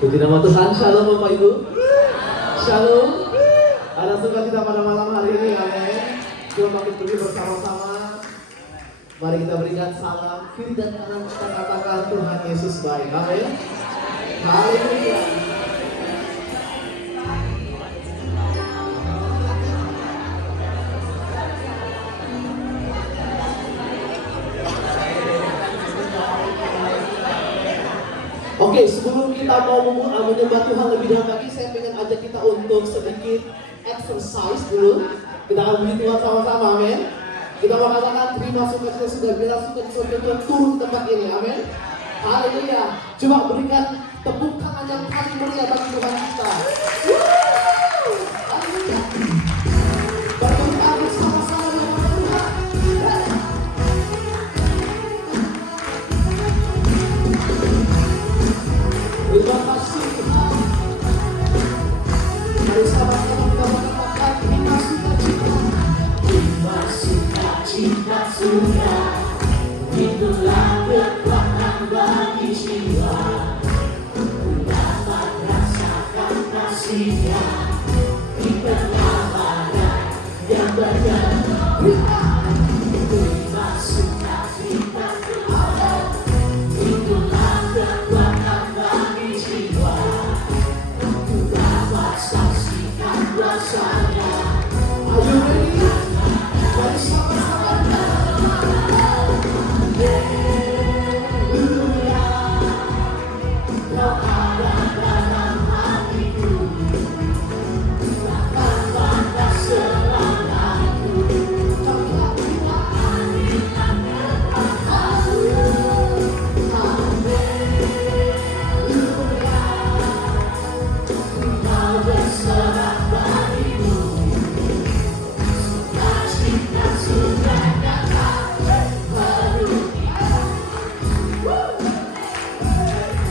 Puji nama Tuhan. Shalom Bapak Ibu. Shalom. Ada sukacita pada malam hari ini, amin. Jom kita pergi bersama-sama. Mari kita berikan salam kiri dan kanan, kita katakan Tuhan Yesus baik, amin. Haleluya. Oke, sebelum kita mau menyembah Tuhan lebih dalam lagi, saya ingin ajak kita untuk sedikit exercise dulu. Kita akan puji Tuhan sama-sama, amin. Kita mau katakan terima sukacita sudah bila sukacita Tuhan turun di tempat ini, amin. Haleluya. Coba berikan tepuk tangan yang paling meriah bagi Tuhan kita. Haleluya. Berdoa bersama-sama dengan Tuhan. Terima kasih Tuhan. Mari sama-sama kita mengatakan terima sukacita. Terima sukacita sudah, itulah kekuatan bagi jiwa. Ku dapat rasakan kasih-Nya di tengah badai yang berdengkur. Terima sukacita Tuhan, itulah kekuatan bagi jiwa. Ku dapat saksikan kuasa-Nya. Are you ready? Mari sama-sama. Haleluya. Kau ada dalam hatiku, takkan batas selamanya. Kau telah berikan kepadaku. Haleluya. Kau berserah bagimu, sukacita sudah datang memenuhi.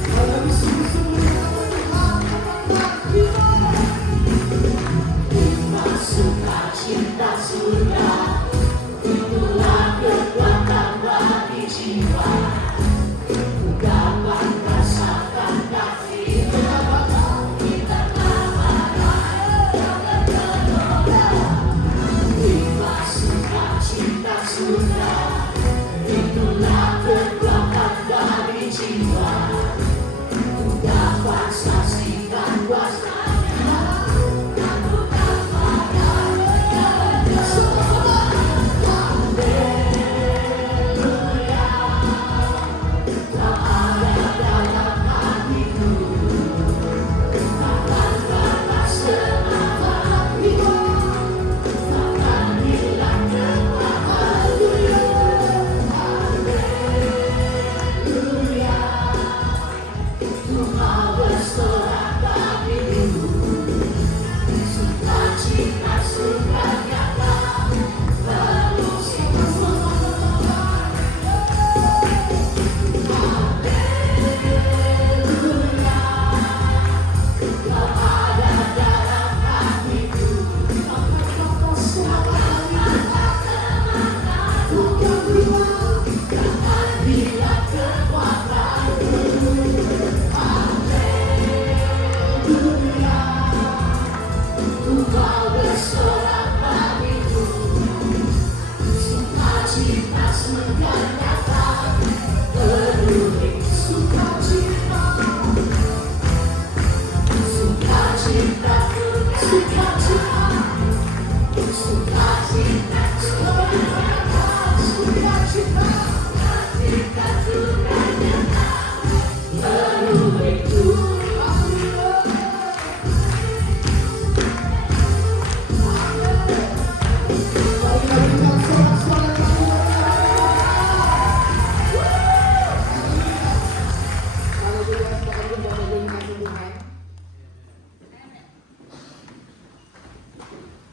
Kalau sungguh-sungguh terima sukacita sudah, itulah kekuatan bagi jiwa. Ku dapat rasakan kasih-Nya di tengah badai yang berdengkur. Terima sukacita sudah, itulah kekuatan bagi jiwa. Ku dapat saksikan kuasa-Nya dan bukan badai yang berdengkur. Haleluya. Kau ada dalam hatiku, takkan batas selamanya. Takkan hilang kekuatanmu. Haleluya. Ku mau bersorak bagimu, sukacita sudah nyata menusi. Haleluya. Kau ada dalam hatiku, takkan hilang kekuatanmu. Haleluya. Ku mau bersorak bagimu, sukacita sudah nyata memenuhi. Sukacita, sukacita, sukacita, sukacita sudah nyata. Sukacita, sukacita sudah nyata memenuhiku.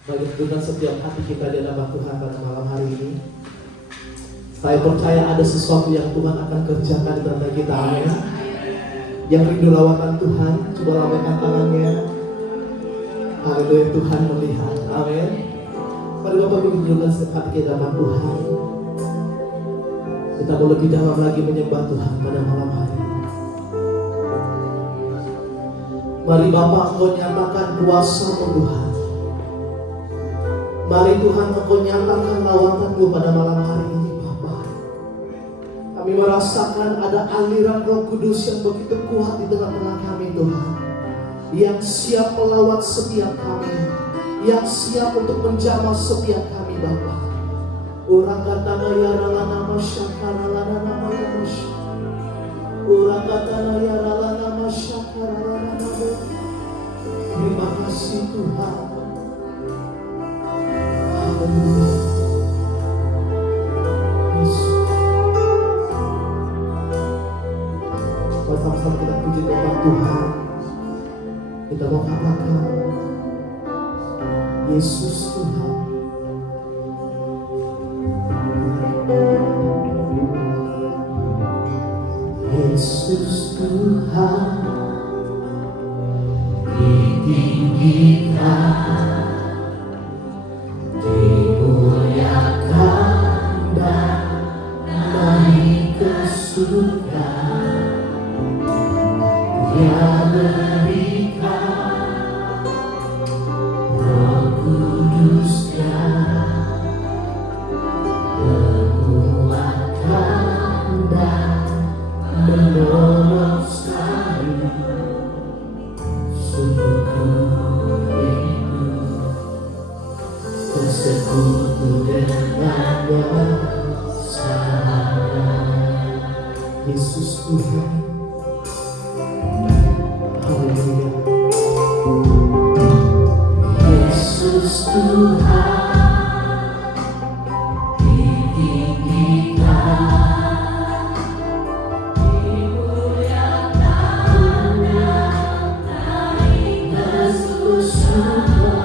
Bagi dengan setiap hati kita di hadapan Tuhan pada malam hari ini, saya percaya ada sesuatu yang Tuhan akan kerjakan di tengah kita, amin. Yang rindu lawatan Tuhan, coba lambaikan tangannya. Haleluya, Tuhan melihat, amin. Mari Bapak Ibu tunjukkan setiap hati kita di hadapan Tuhan. Kita mau lebih dalam lagi menyembah Tuhan pada malam hari ini. Mari Bapa, Engkau nyatakan kuasa-Mu Tuhan. Mari Tuhan, Engkau nyatakan lawatan-Mu pada malam hari ini Bapa. Kami merasakan ada aliran Roh Kudus yang begitu kuat di tengah-tengah kami Tuhan, yang siap melawat setiap kami, yang siap untuk menjamah setiap kami Bapa. Orang kata ya ralana masyakara lana nama ya masya. Orang kata ya ralana masyakara lana nama. Terima kasih Tuhan. Haleluya. Yesus. Sama-sama kita puji Tuhan Tuhan. Kita mau katakan Yesus Tuhan. Yesus Tuhan, ditinggikan, dimuliakan dan naik ke surga. Dia berikan Roh Kudus-Nya, menguatkan dan menolong selalu. Sungguh ku rindu bersekutu dengannya selamanya. Yesus Tuhan. Haleluya. Yesus Tuhan, ditinggikan, dimuliakan dan naik ke surga.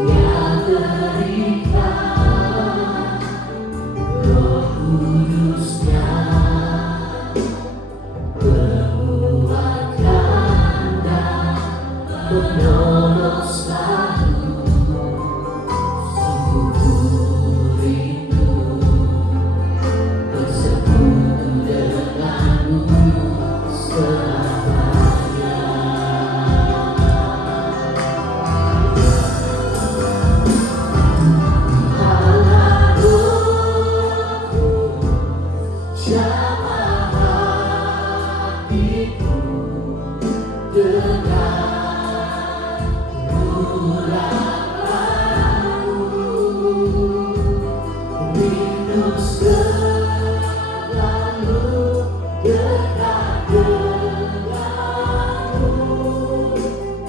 Dia berikan Roh Kudus-Nya, menguatkan dan menolong selalu. Sungguh ku rindu bersekutu denganmu selamanya. Allahku, jamah hatiku dengan urapanmu, rindu selalu dekat denganmu,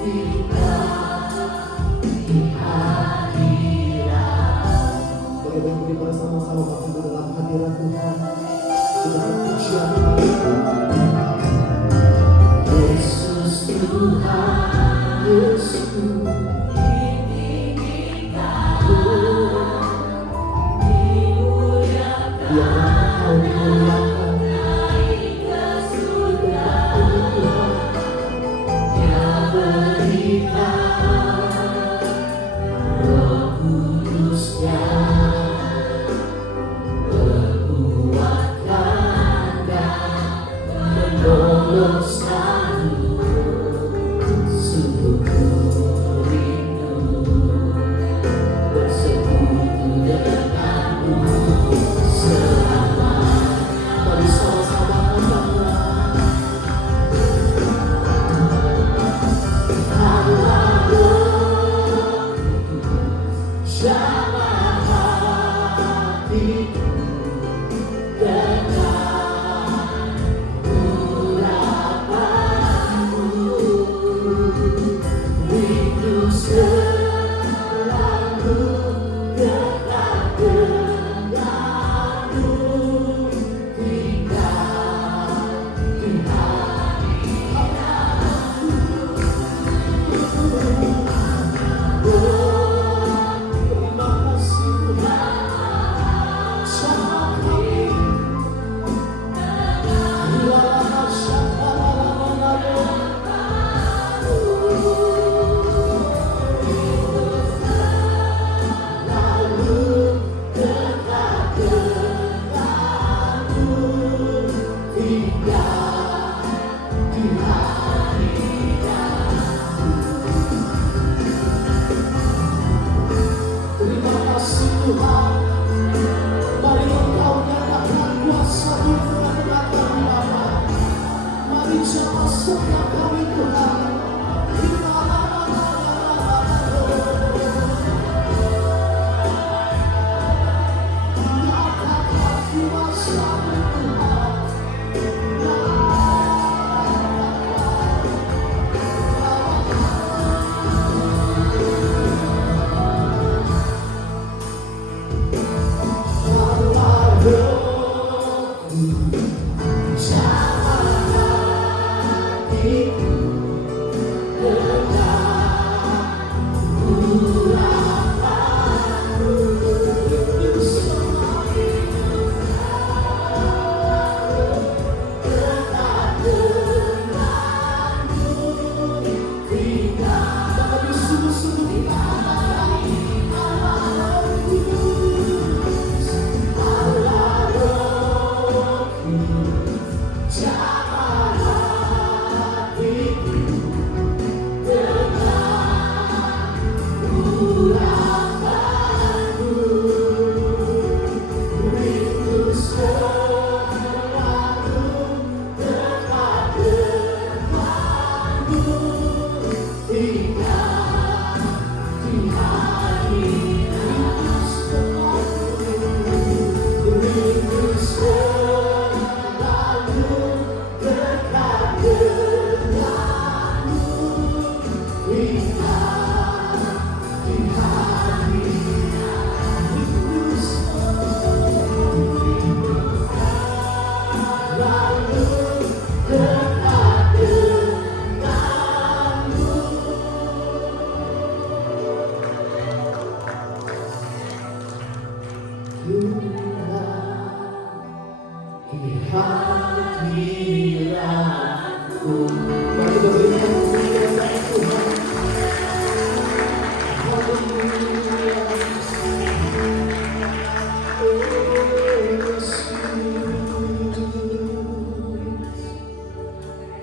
di hadirat. Boleh berdiri bersama-sama Bapak Ibu dalam hadirat Tuhan. Kita berpujian Yesus Tuhan, Yesus ditinggikan, dimuliakan, Kau dimuliakan, naik ke surga. Dia berikan Roh Kudus-Nya, menguatkan dan menolong selalu. Sungguh ku rindu Jamah setiap kami Tuhan.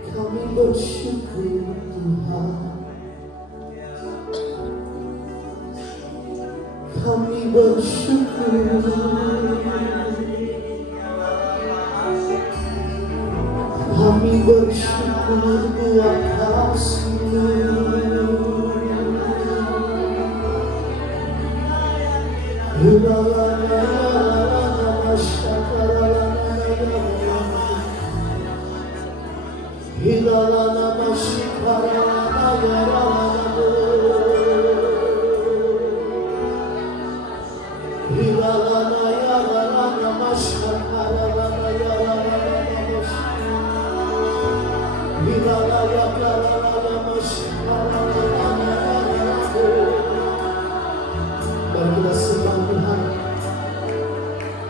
Kami bersyukur Tuhan, kami bersyukur, kami bersyukur buat kasih-Mu. Mari kita sembah Tuhan.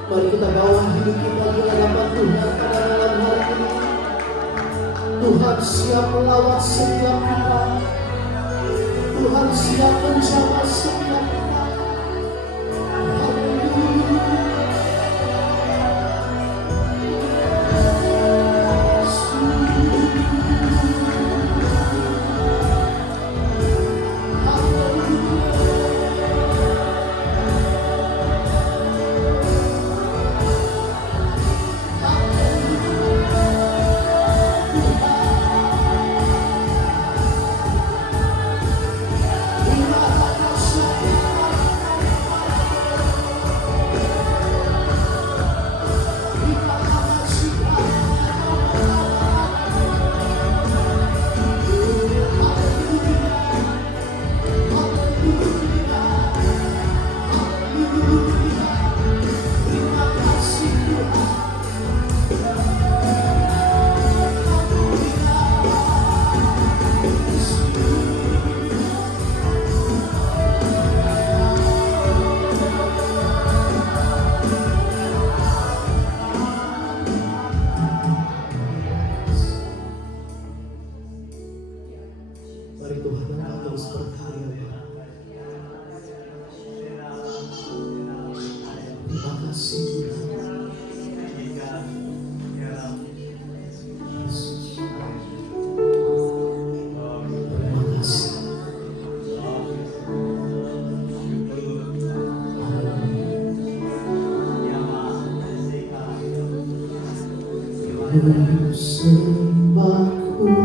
Mari kita bawa hidup kita di hadapan Tuhan pada malam hari ini. Tuhan siap melawat setiap kita. Tuhan siap menjawab setiap kita. Mari Tuhan Engkau terus berkarya. Terima kasih Tuhan. Yesus. Terima kasih. Haleluya. Sembah Mari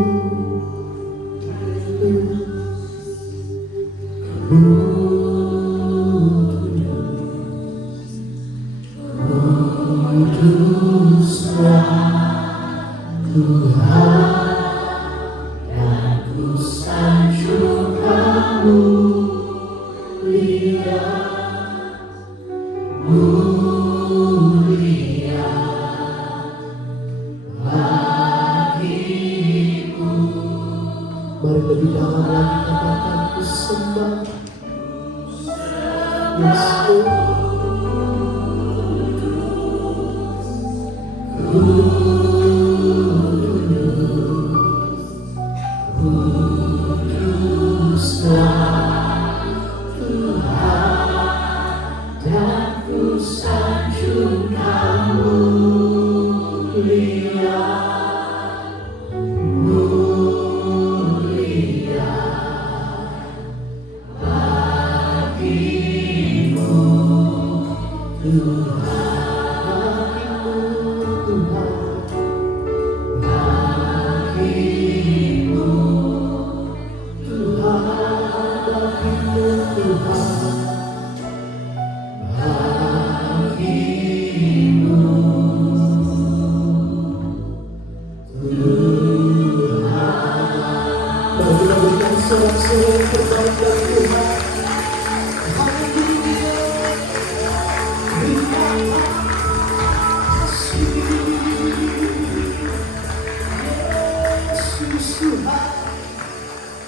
lebih dalam lagi katakan ku sembah Yesus.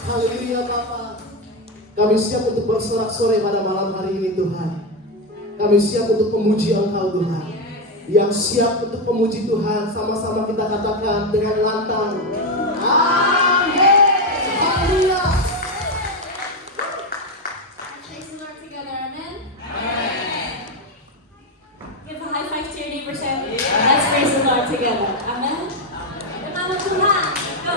Haleluya Bapa. Kami siap untuk bersorak-sorai pada malam hari ini Tuhan. Kami siap untuk memuji Engkau Tuhan. Yang siap untuk memuji Tuhan, sama-sama kita katakan dengan lantang. Amin. Haleluya. Praise the Lord together, amen? Amen. Give a high five to your neighbor, say, let's praise the Lord together, amen? Nama Tuhan, go!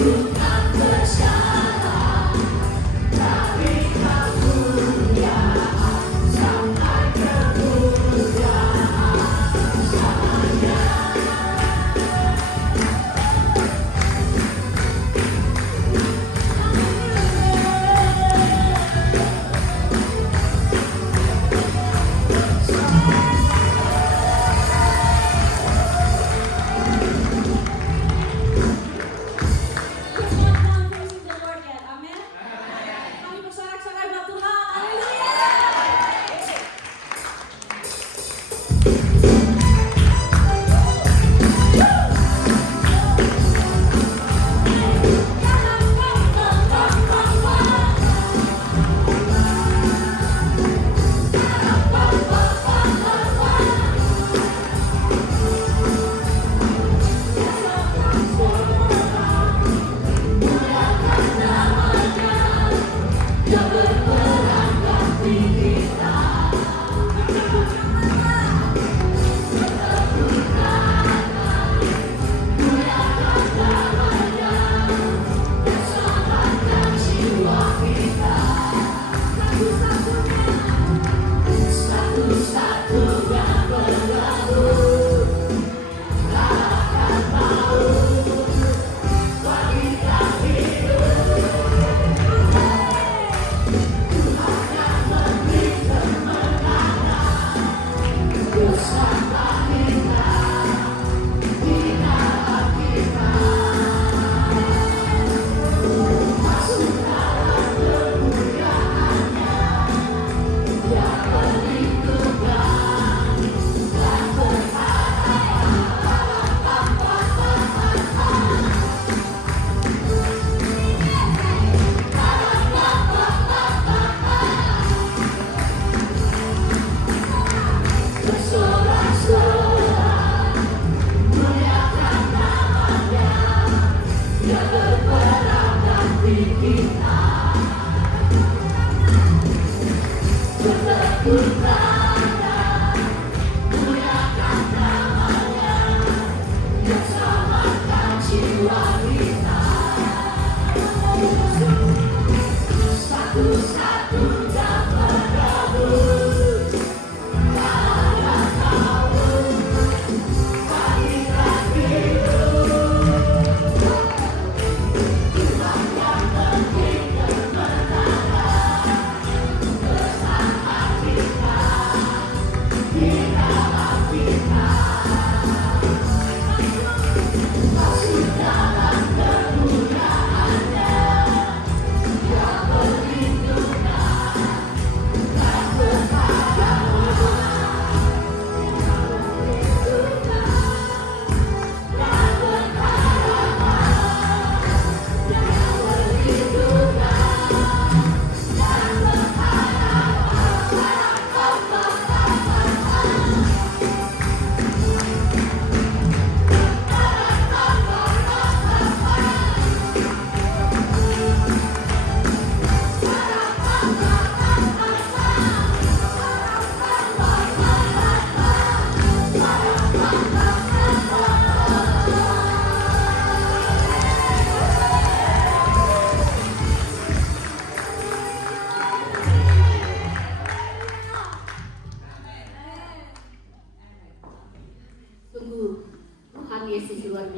Bukan bersalah, tapi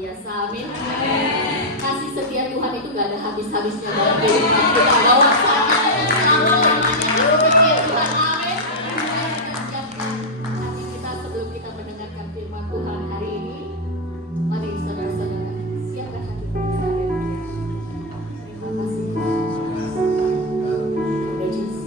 biasa, amin. Kasih setia Tuhan itu gak ada habis-habisnya dalam kehidupan kita. Gak usah selama-lamanya dulu pikir Tuhan, amin. Kita siapkan hati kita sebelum kita mendengarkan firman Tuhan hari ini. Mari saudara-saudara, siapkan hati kita. Terima kasih. Terima Yesus.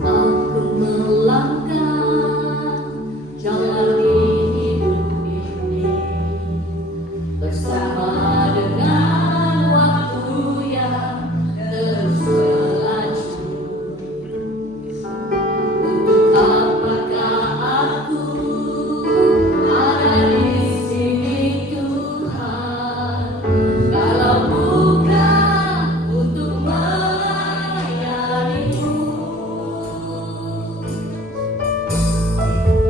Aku melangkah jalan hidup ini bersama dengan waktu yang terus berlalu. Untuk apakah aku ada di sini Tuhan, kalau bukan untuk melayani-Mu?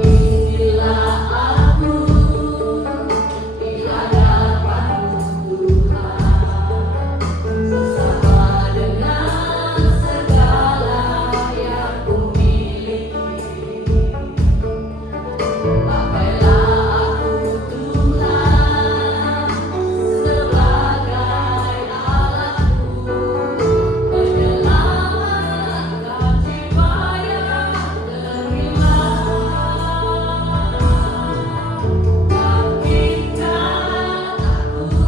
Inilah aku di hadapan-Mu Tuhan, bersama dengan segala yang kumiliki. Pakailah aku Tuhan sebagai alatmu, menyelamatkan jiwa yang terhilang. Bangkitkan aku,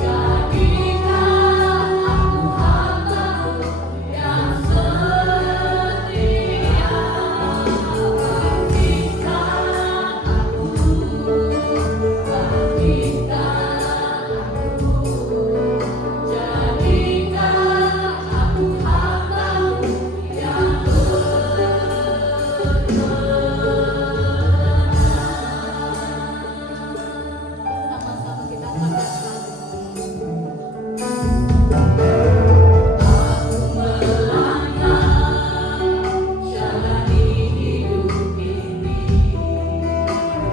jadikan aku hamba-Mu yang setia. Bangkitkan aku, jadikan aku hamba-Mu yang sama-sama kita katakan. Aku melangkah jalani hidup ini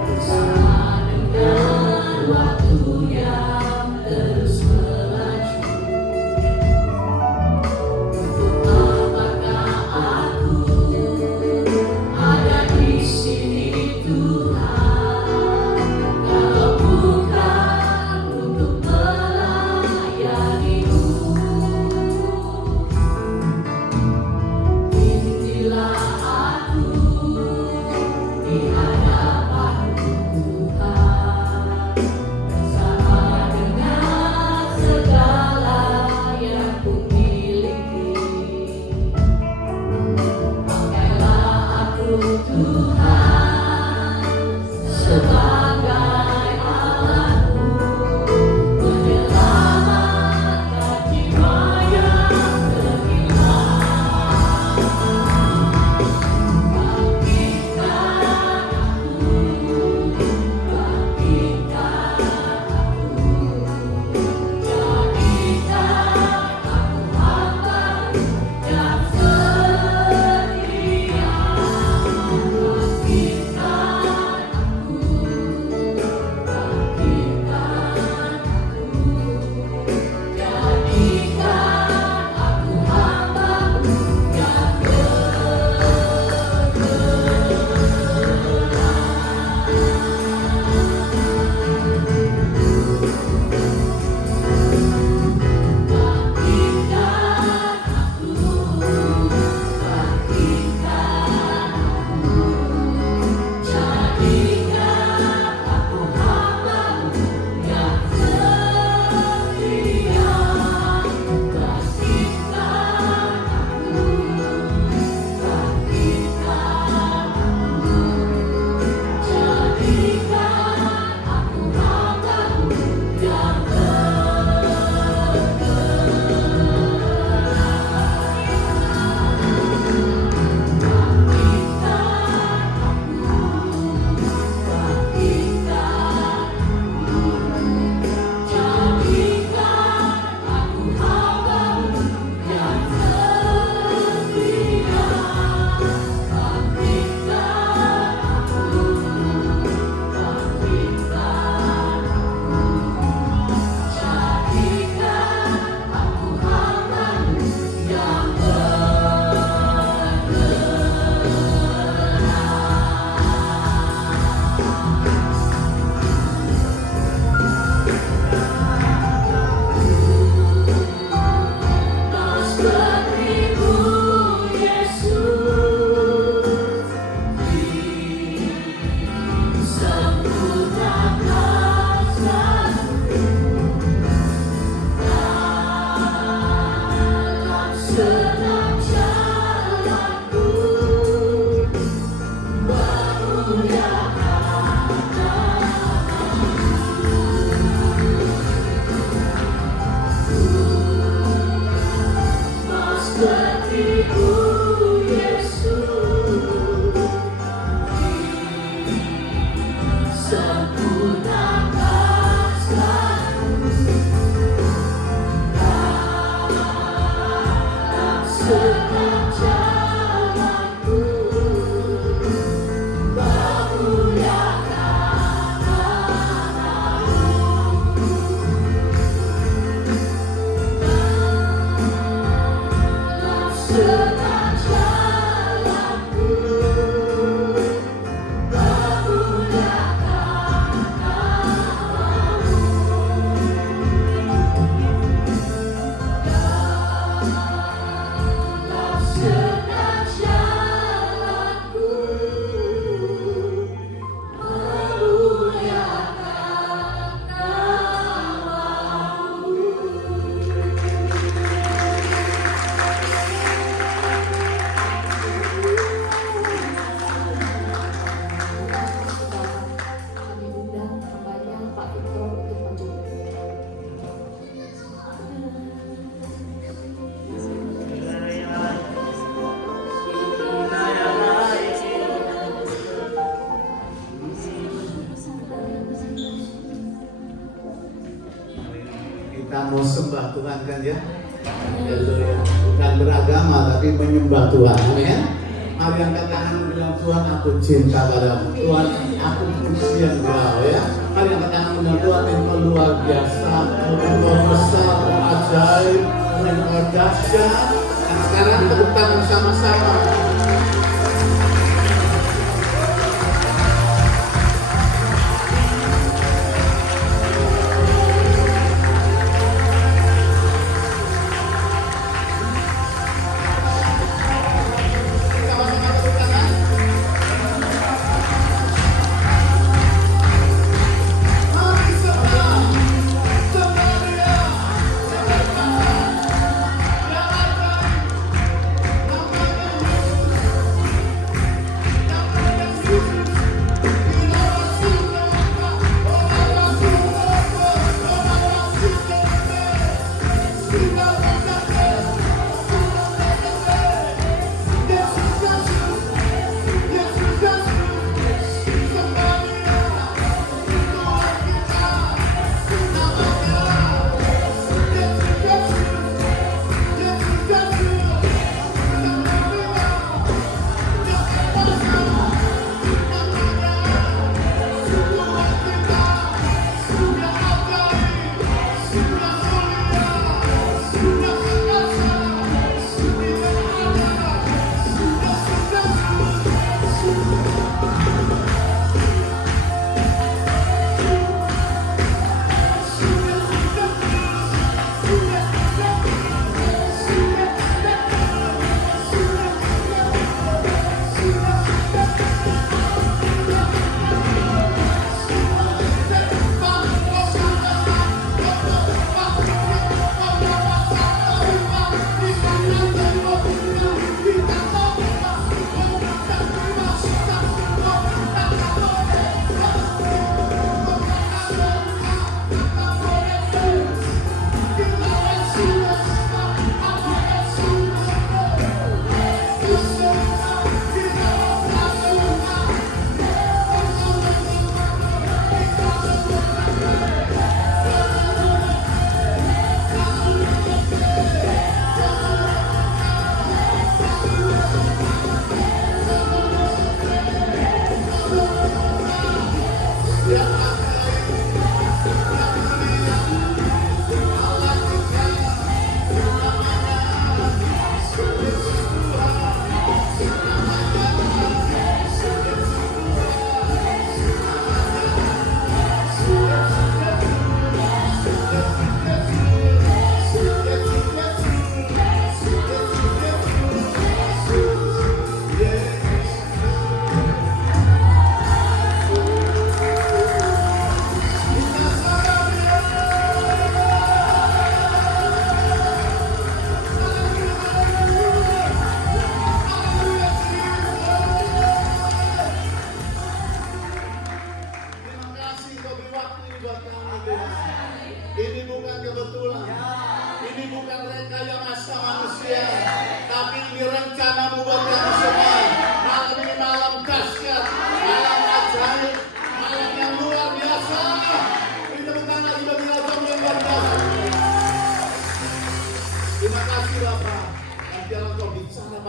bersama dengan waktu yang terus berlalu. Untuk apakah aku ada di sini Tuhan, kalau bukan untuk melayani-Mu? Inilah aku di hadapan-Mu Tuhan, bersama dengan segala yang kumiliki. Pakailah aku Tuhan sebagai alat-Mu, menyelamatkan jiwa yang terhilang. Bangkitkan aku, jadikan aku hamba-Mu yang setia. Kami undang hambanya Pak Victor untuk maju. Kita mau sembah Tuhan kan ya? Haleluya. Bukan beragama tapi menyembah Tuhan. Amin. Mari angkat tangan bilang Tuhan aku cinta padamu. Tuhan aku puji Engkau ya. Mari angkat tangan bilang Tuhan Engkau luar biasa, Engkau besar, Engkau ajaib, Engkau dahsyat. Dan sekarang tepuk tangan sama-sama.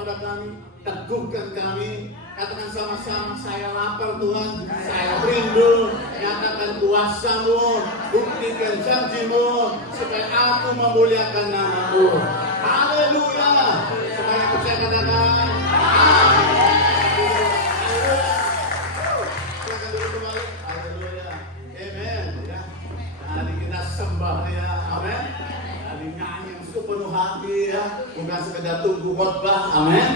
pada kami, teguhkan kami. Katakan sama-sama, saya lapar Tuhan, saya rindu. Nyatakan kuasa-Mu, buktikan janji-Mu, supaya aku memuliakan nama-Mu. Haleluya. Supaya percaya katakan, haleluya. Amen. Ya. Hari kita sembah ya, amin. Hari nyanyi yang sepenuh hati ya, bukan sekedar tunggu khotbah, amin.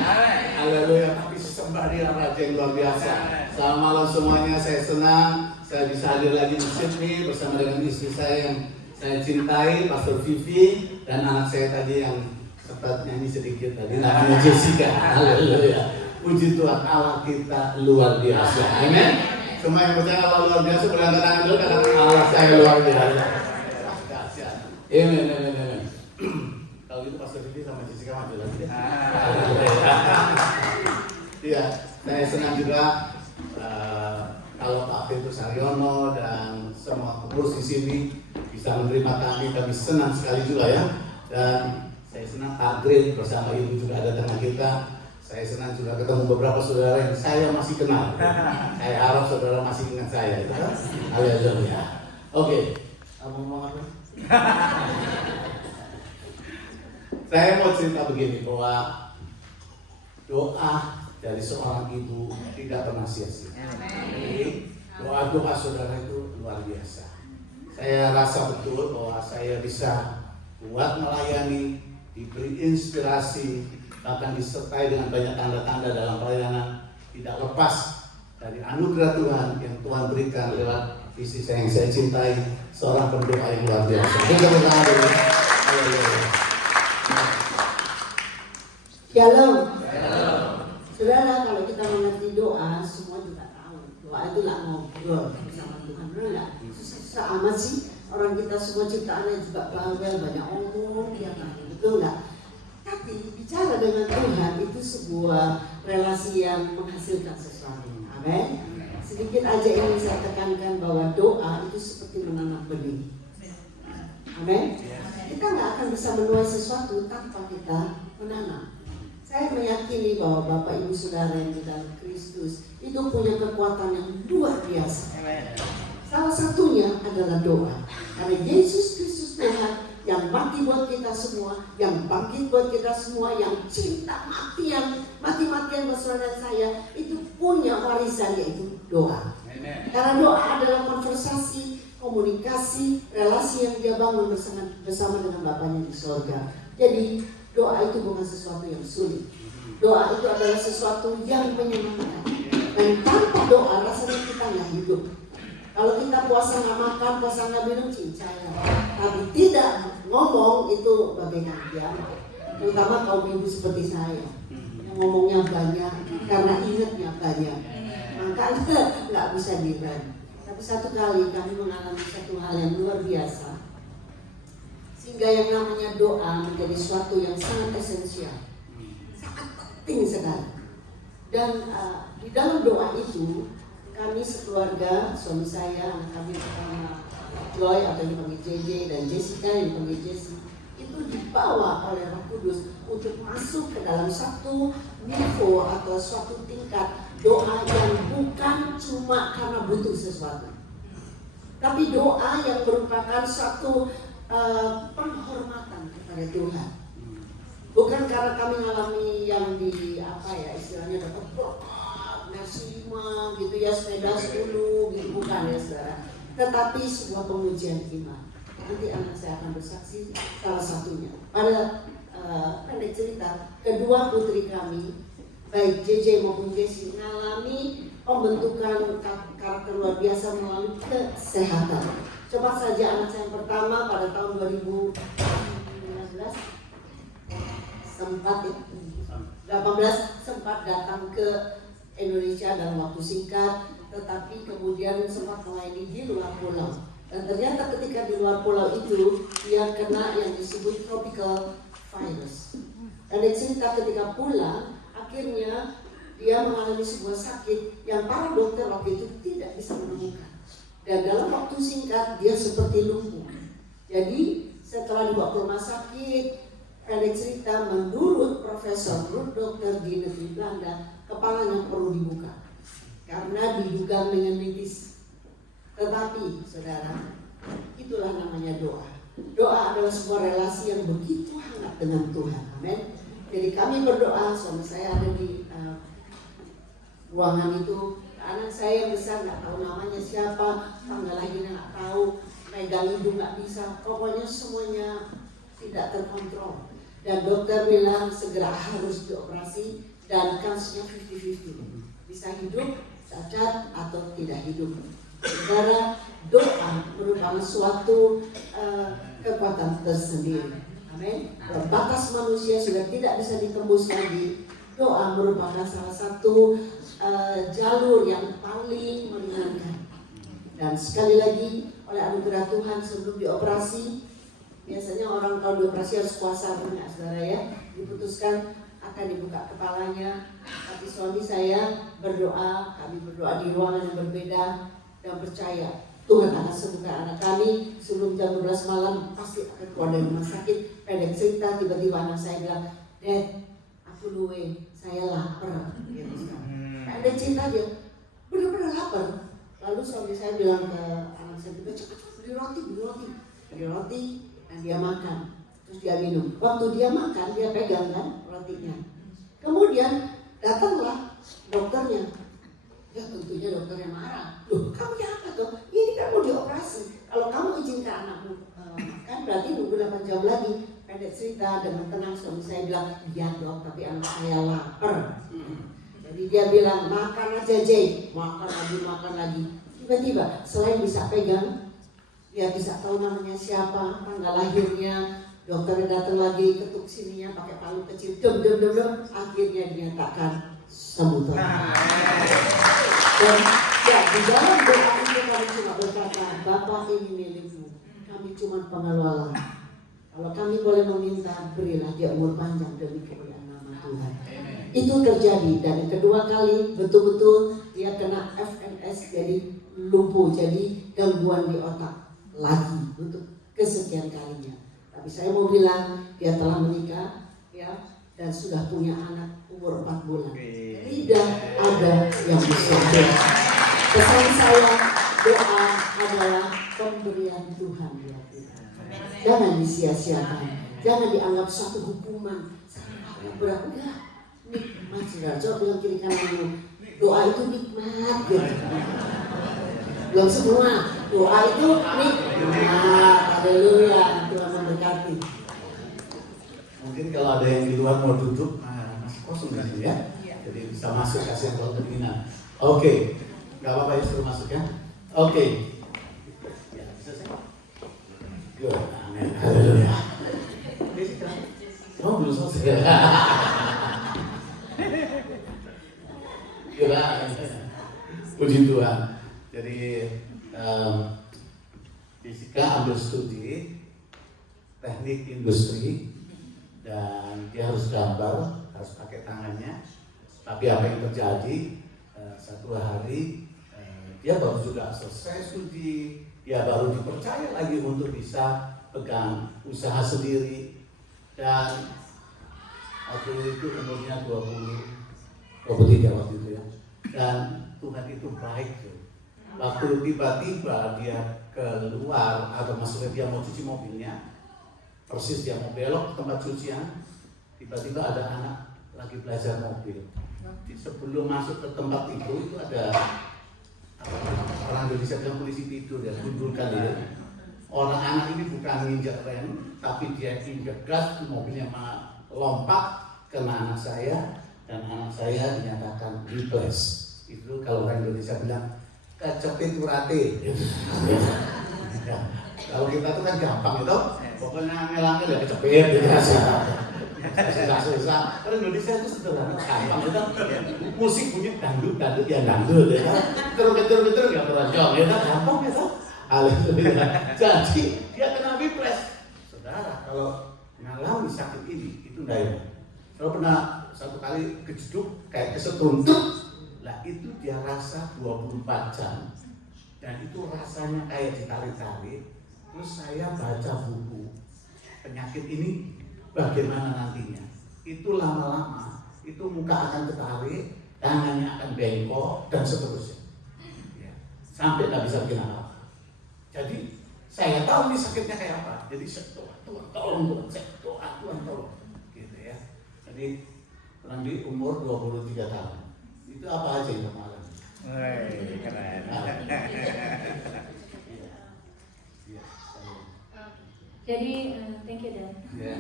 Haleluya. Tapi sembah Dia Raja yang luar biasa. Selamat malam semuanya, saya senang saya bisa hadir lagi di sini bersama dengan istri saya yang saya cintai, Pastor Vivi, dan anak saya tadi yang sempat nyanyi sedikit tadi, namanya Jessica. Haleluya. Puji Tuhan, Allah kita luar biasa. Amin. Semua yang percaya Allah luar biasa, boleh angkat tangan dulu, katakan Allah saya luar biasa. Amin, amin, amin. Kalau gitu Pastor Vivi sama Jessica maju lagi deh. Iya, saya senang juga kalau Pak Petrus Haryono dan semua pengurus di sini bisa menerima kami senang sekali juga ya. Dan saya senang Pak Green bersama Ibu juga ada dengan kita. Saya senang juga ketemu beberapa saudara yang saya masih kenal. Saya harap saudara masih ingat saya. Haleluya. Oke, kamu ngomong apa? Saya mau cerita begini bahwa doa dari seorang ibu tidak pernah sia-sia. Doa-doa saudara itu luar biasa. Saya rasa betul bahwa saya bisa kuat melayani, diberi inspirasi, bahkan disertai dengan banyak tanda-tanda dalam pelayanan, tidak lepas dari anugerah Tuhan yang Tuhan berikan lewat istri saya yang saya cintai, seorang pendoa yang luar biasa. Shalom. Saudara, kalau kita mengerti doa, semua juga tahu. Doa itu lah ngobrol bersama Tuhan, benar nggak? Susah amat sih. Orang kita semua ciptaannya juga bawel, banyak omong, ya kan? Betul nggak? Tapi bicara dengan Tuhan itu sebuah relasi yang menghasilkan sesuatu. Amin. Sedikit aja ingin saya tekankan bahwa doa itu seperti menanam benih. Amin. Kita nggak akan bisa menuai sesuatu tanpa kita menanam. Saya meyakini bahwa Bapak Ibu Saudara yang di dalam Kristus itu punya kekuatan yang luar biasa. Salah satunya adalah doa. Karena Yesus Kristus Tuhan yang mati buat kita semua, yang bangkit buat kita semua, yang cinta mati-matian bersama dengan saya, itu punya warisan yaitu doa. Karena doa adalah konversasi, komunikasi, relasi yang dia bangun bersama dengan Bapaknya di sorga. Jadi doa itu bukan sesuatu yang sulit. Doa itu adalah sesuatu yang menyenangkan. Dan tanpa doa rasanya kita nggak hidup. Kalau kita puasa nggak makan, puasa nggak minum, cincai. Tapi tidak ngomong itu bagaikan kiamat. Terutama kaum ibu seperti saya yang ngomongnya banyak karena ingatnya banyak. Makanya nggak bisa diberi. Tapi satu kali kami mengalami satu hal yang luar biasa. Sehingga yang namanya doa menjadi suatu yang sangat esensial, sangat penting sekali. Dan di dalam doa itu kami sekeluarga, suami saya, anak kami pertama Joy atau yang dipanggil JJ dan Jessica yang dipanggil Jessie, itu dibawa oleh Roh Kudus untuk masuk ke dalam satu niveau atau suatu tingkat doa yang bukan cuma karena butuh sesuatu, tapi doa yang merupakan suatu penghormatan kepada Tuhan. Bukan karena kami mengalami yang di istilahnya dapat berkat, Mercy 5 gitu ya, sepeda 10 gitu, bukan ya saudara. Tetapi sebuah pengujian iman. Nanti anak saya akan bersaksi salah satunya. Pada pendek cerita, kedua putri kami, baik JJ maupun Jessie, mengalami pembentukan karakter luar biasa melalui kesehatan. Coba saja anak saya yang pertama pada tahun 2018 sempat datang ke Indonesia dalam waktu singkat, tetapi kemudian sempat melayani di luar pulau. Dan ternyata ketika di luar pulau itu dia kena yang disebut tropical virus. Dan dia cerita ketika pulang, akhirnya dia mengalami sebuah sakit yang para dokter waktu itu tidak bisa menemukan. Dan dalam waktu singkat dia seperti lumpuh. Jadi setelah dibawa ke rumah sakit, Pendek cerita, menurut profesor, menurut dokter di negeri Belanda, kepalanya perlu dibuka karena diduga meningitis. Tetapi, saudara, itulah namanya doa. Doa adalah sebuah relasi yang begitu hangat dengan Tuhan. Amin. Jadi kami berdoa, suami saya ada di ruangan itu. Anak saya yang besar nggak tahu namanya siapa, tanggal lahirnya nggak tahu, megang hidung nggak bisa. Pokoknya semuanya tidak terkontrol. Dan dokter bilang segera harus dioperasi dan kansnya 50-50. Bisa hidup, cacat, atau tidak hidup. Saudara, doa merupakan suatu kekuatan tersendiri. Amin. Batas manusia sudah tidak bisa ditembus lagi. Doa merupakan salah satu jalur yang paling meringankan. Dan sekali lagi, oleh anugerah Tuhan sebelum dioperasi, biasanya orang kalau dioperasi harus puasa banyak, saudara ya. Diputuskan akan dibuka kepalanya. Tapi suami saya berdoa, kami berdoa di ruangan yang berbeda dan percaya Tuhan akan sembuhkan anak kami. Sebelum jam 12 malam pasti akan keluar dari rumah sakit. Pendek cerita, tiba-tiba anak saya bilang, Dad, aku luwe, saya lapar. Gitu. Pendek cerita dia, benar-benar lapar. Lalu suami saya bilang ke anak saya, cepat beli roti. Dan dia makan, terus dia minum. Waktu dia makan, dia pegang kan rotinya. Kemudian datanglah dokternya. Ya tentunya dokternya marah. Loh, kamu apa tuh? Ini kan mau dioperasi. Kalau kamu izinkan anakmu makan, berarti nunggu 8 jam lagi. Pendek cerita, dengan tenang suami saya bilang, iya dok, tapi anak saya lapar. Jadi dia bilang, makan aja Jay, makan lagi. Tiba-tiba, selain bisa pegang, dia bisa tahu namanya siapa, tanggal lahirnya. Dokternya datang lagi, ketuk sininya pakai palu kecil, dem. Akhirnya dinyatakan sembuh. Dan ya, di dalam doa itu kami cuma berkata, Bapa ini milikmu, kami cuma pengelola. Kalau kami boleh meminta, berilah dia umur panjang demi kemuliaan nama Tuhan. Itu terjadi, dan kedua kali betul-betul dia kena FNS, jadi lumpuh, jadi gangguan di otak lagi untuk kesekian kalinya. Tapi saya mau bilang dia telah menikah ya, dan sudah punya anak umur 4 bulan. Tidak ada yang bisa. Pesan saya, doa adalah pemberian Tuhan ya. Jangan disia-siakan, jangan dianggap satu hukuman, satu hal yang berat. Enggak, nikmat saudara. Coba bilang kiri kanan, doa itu nikmat gitu. Belum semua, doa itu nikmat. Haleluya, Tuhan memberkati. Mungkin kalau ada yang di luar mau duduk, masih kosong di sini ya. Jadi bisa masuk, kasih yang keinginan. Oke, nggak apa-apa ya, suruh masuk ya. Oke. Ya, bisa sih. Good, amin. Haleluya. Oh, belum selesai. Gila. Puji Tuhan. Jadi Jessica ambil studi teknik industri dan dia harus gambar, harus pakai tangannya. Tapi apa yang terjadi, satu hari dia baru juga selesai studi, dia baru dipercaya lagi untuk bisa pegang usaha sendiri. Dan waktu itu umurnya 23 waktu itu ya. Dan Tuhan itu baik tuh. Waktu tiba-tiba dia keluar atau maksudnya dia mau cuci mobilnya, persis dia mau belok ke tempat cucian, tiba-tiba ada anak lagi belajar mobil. Sebelum masuk ke tempat itu ada orang Indonesia bilang polisi tidur ya, gundulkan dia. Orang anak ini bukan nginjak rem, tapi dia injak gas, mobilnya lompat kena anak saya, dan anak saya dinyatakan whiplash. Itu kalau orang Indonesia bilang kecepit urate. Ya, kalau kita tuh kan gampang itu, pokoknya ngelangil ya kecepit gitu. Susah. Kalau Indonesia itu sederhana, gampang itu. Musik bunyi dangdut ya dangdut ya. Ketur ya keroncong ya, gampang gitu. Haleluya. Jadi dia kena whiplash. Saudara, kalau mengalami sakit ini itu enggak. Kalau pernah satu kali kejeduk kayak kesetrum, lah itu dia rasa 24 jam. Dan itu rasanya kayak ditarik-tarik. Terus saya baca buku penyakit ini bagaimana nantinya. Itu lama-lama, itu muka akan ketarik, tangannya akan bengkok, dan seterusnya. Ya. Sampai tak bisa bikin apa-apa. Jadi, saya tahu ini sakitnya kayak apa. Jadi, Tuhan tolong, Tuhan, Tuhan tolong. Gitu ya. Jadi, kurang lebih umur 23 tahun. Itu apa aja yang kemarin? Keren. Jadi, thank you Dan. Ya.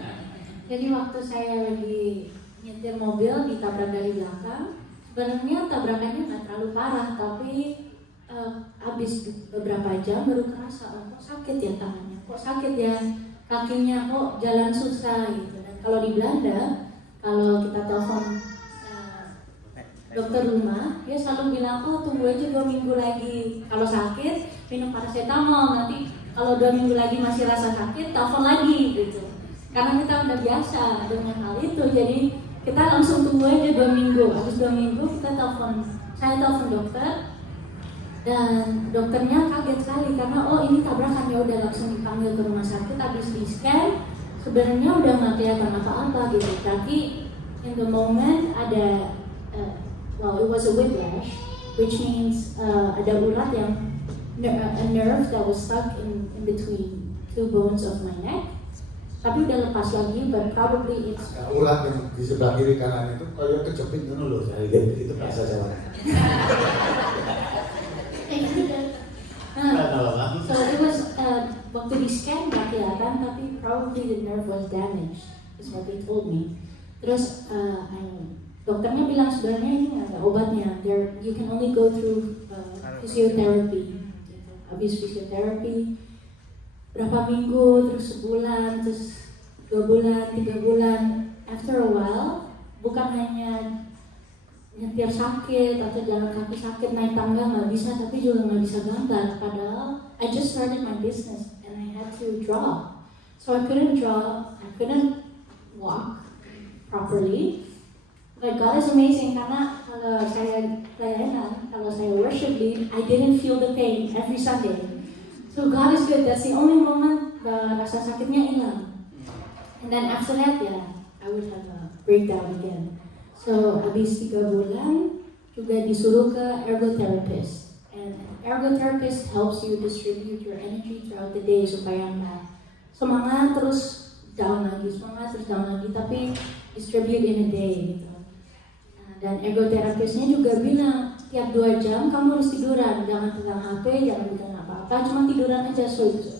Jadi waktu saya lagi nyetir mobil ditabrak dari belakang, sebenarnya tabrakannya nggak terlalu parah, tapi habis beberapa jam baru kerasa, oh, kok sakit ya tangannya, kok sakit ya kakinya, kok jalan susah gitu. Dan kalau di Belanda, kalau kita telepon dokter rumah, dia selalu bilang, oh tunggu aja 2 minggu lagi. Kalau sakit, minum paracetamol, nanti kalau 2 minggu lagi masih rasa sakit, telepon lagi gitu. Karena kita udah biasa dengan hal itu, jadi kita langsung tunggu aja 2 minggu. Habis 2 minggu kita saya telepon dokter, dan dokternya kaget sekali karena oh ini tabrakan, ya udah langsung dipanggil ke rumah sakit. Habis di scan, sebenarnya udah nggak kelihatan apa-apa gitu. Tapi in the moment ada well, it was a whiplash, which means ada urat yang a nerve that was stuck in between 2 bones of my neck. Tapi udah lepas lagi, but probably it's Urat yang di sebelah kiri kanan itu kalau kejepit dulu loh, saya lihat itu bahasa Jawa. So it was waktu di scan nggak kelihatan, tapi probably the nerve was damaged, is what they told me. Terus dokternya bilang sebenarnya ini nggak ada obatnya. You can only go through physiotherapy. Gitu. Habis physiotherapy berapa minggu, terus sebulan, terus 2 bulan, 3 bulan. After a while, bukan hanya nyetir sakit atau jalan kaki sakit, naik tangga nggak bisa, tapi juga nggak bisa gambar. Padahal I just started my business and I had to draw, so I couldn't draw, I couldn't walk properly. But God is amazing karena kalau saya pelayanan, kalau saya worship lead, I didn't feel the pain every Sunday. So God is good. That's the only moment rasa sakitnya hilang. And then after that, yeah, I would have a breakdown again. So habis 3 bulan juga disuruh ke ergotherapist. And an ergotherapist helps you distribute your energy throughout the day supaya nggak semangat terus down lagi, tapi distribute in a day gitu. Dan ergoterapisnya juga bilang tiap 2 jam kamu harus tiduran, jangan pegang HP, jangan pegang apa-apa, cuma tiduran aja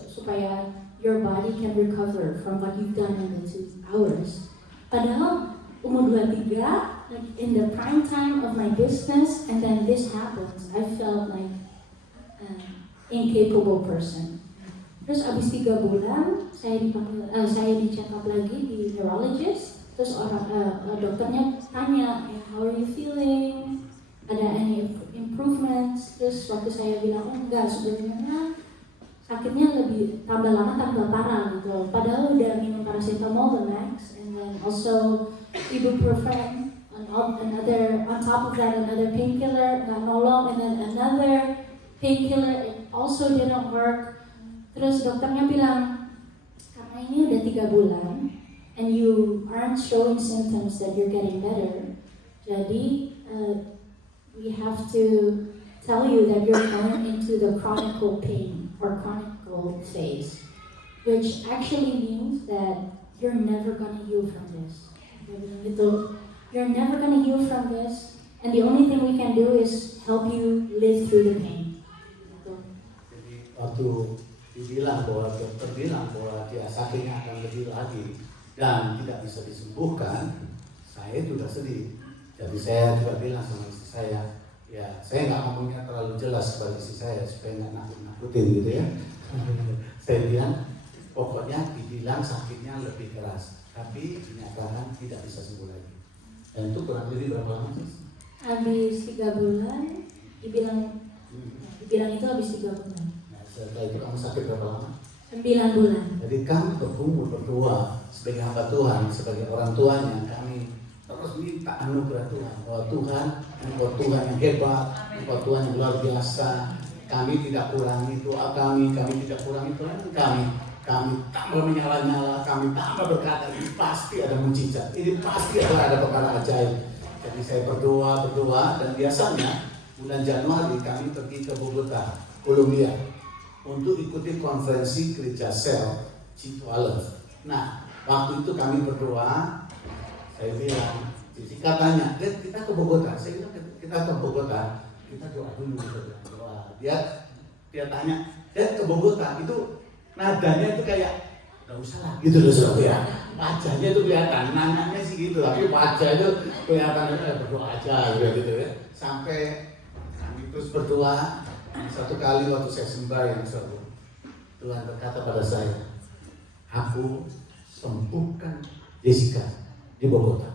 supaya your body can recover from what you've done in the 2 hours. Padahal umur 23, like in the prime time of my business, and then this happens, I felt like an incapable person. Terus abis 3 bulan, saya di check up lagi di neurologist. Terus dokternya tanya, how are you feeling? Ada any improvements? Terus waktu saya bilang, oh enggak, sebenarnya sakitnya lebih tambah lama tambah parah gitu. Padahal udah minum paracetamol the max, and then also ibuprofen, on top of that another painkiller, nggak nolong, and then another painkiller, it also didn't work. Terus dokternya bilang, karena ini udah 3 bulan, and you aren't showing symptoms that you're getting better, jadi we have to tell you that you're going into the chronic pain or chronic phase, which actually means that you're never going to heal from this. You're never going to heal from this, and the only thing we can do is help you live through the pain. Jadi waktu dokter bilang bahwa dia sakitnya akan lebih lagi dan tidak bisa disembuhkan, saya juga sedih. Jadi saya juga bilang sama istri saya, ya saya nggak ngomongnya terlalu jelas kepada istri saya supaya nggak nakut-nakutin gitu ya. Saya bilang, pokoknya dibilang sakitnya lebih keras, tapi dinyatakan tidak bisa sembuh lagi. Dan itu kurang lebih berapa lama sih? Habis 3 bulan, dibilang itu habis 3 bulan. Nah, setelah itu kamu sakit berapa lama? 9 bulan. Jadi kami berkumpul berdua sebagai hamba Tuhan, sebagai orang tuanya, kami terus minta anugerah Tuhan, bahwa Tuhan, Engkau Tuhan yang hebat, Engkau Tuhan yang luar biasa. Kami tidak kurangi doa kami tidak kurangi pelayanan kami. kami tambah menyala-nyala, kami tambah berkata ini pasti ada mujizat, ini pasti ada perkara ajaib. Jadi saya berdoa dan biasanya bulan Januari kami pergi ke Bogota, Colombia untuk ikuti konferensi gereja sel G12. Nah, waktu itu kami berdoa, saya bilang, Jessica tanya, kita ke Bogota. Saya bilang kita ke Bogota, kita doa dulu, doa. Dia tanya, ke Bogota itu nadanya itu kayak nggak usah lah gitu loh sob ya, wajahnya itu kelihatan, nanyanya sih gitu, tapi wajah itu kelihatan berdoa aja gitu ya. Sampai kami terus berdoa. Satu kali waktu saya sembahyang, Tuhan berkata pada saya, aku sembuhkan Jessica di Bogota.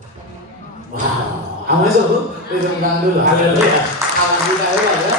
Wow, aman sob, berikan tangan dulu, haleluya, haleluya ya.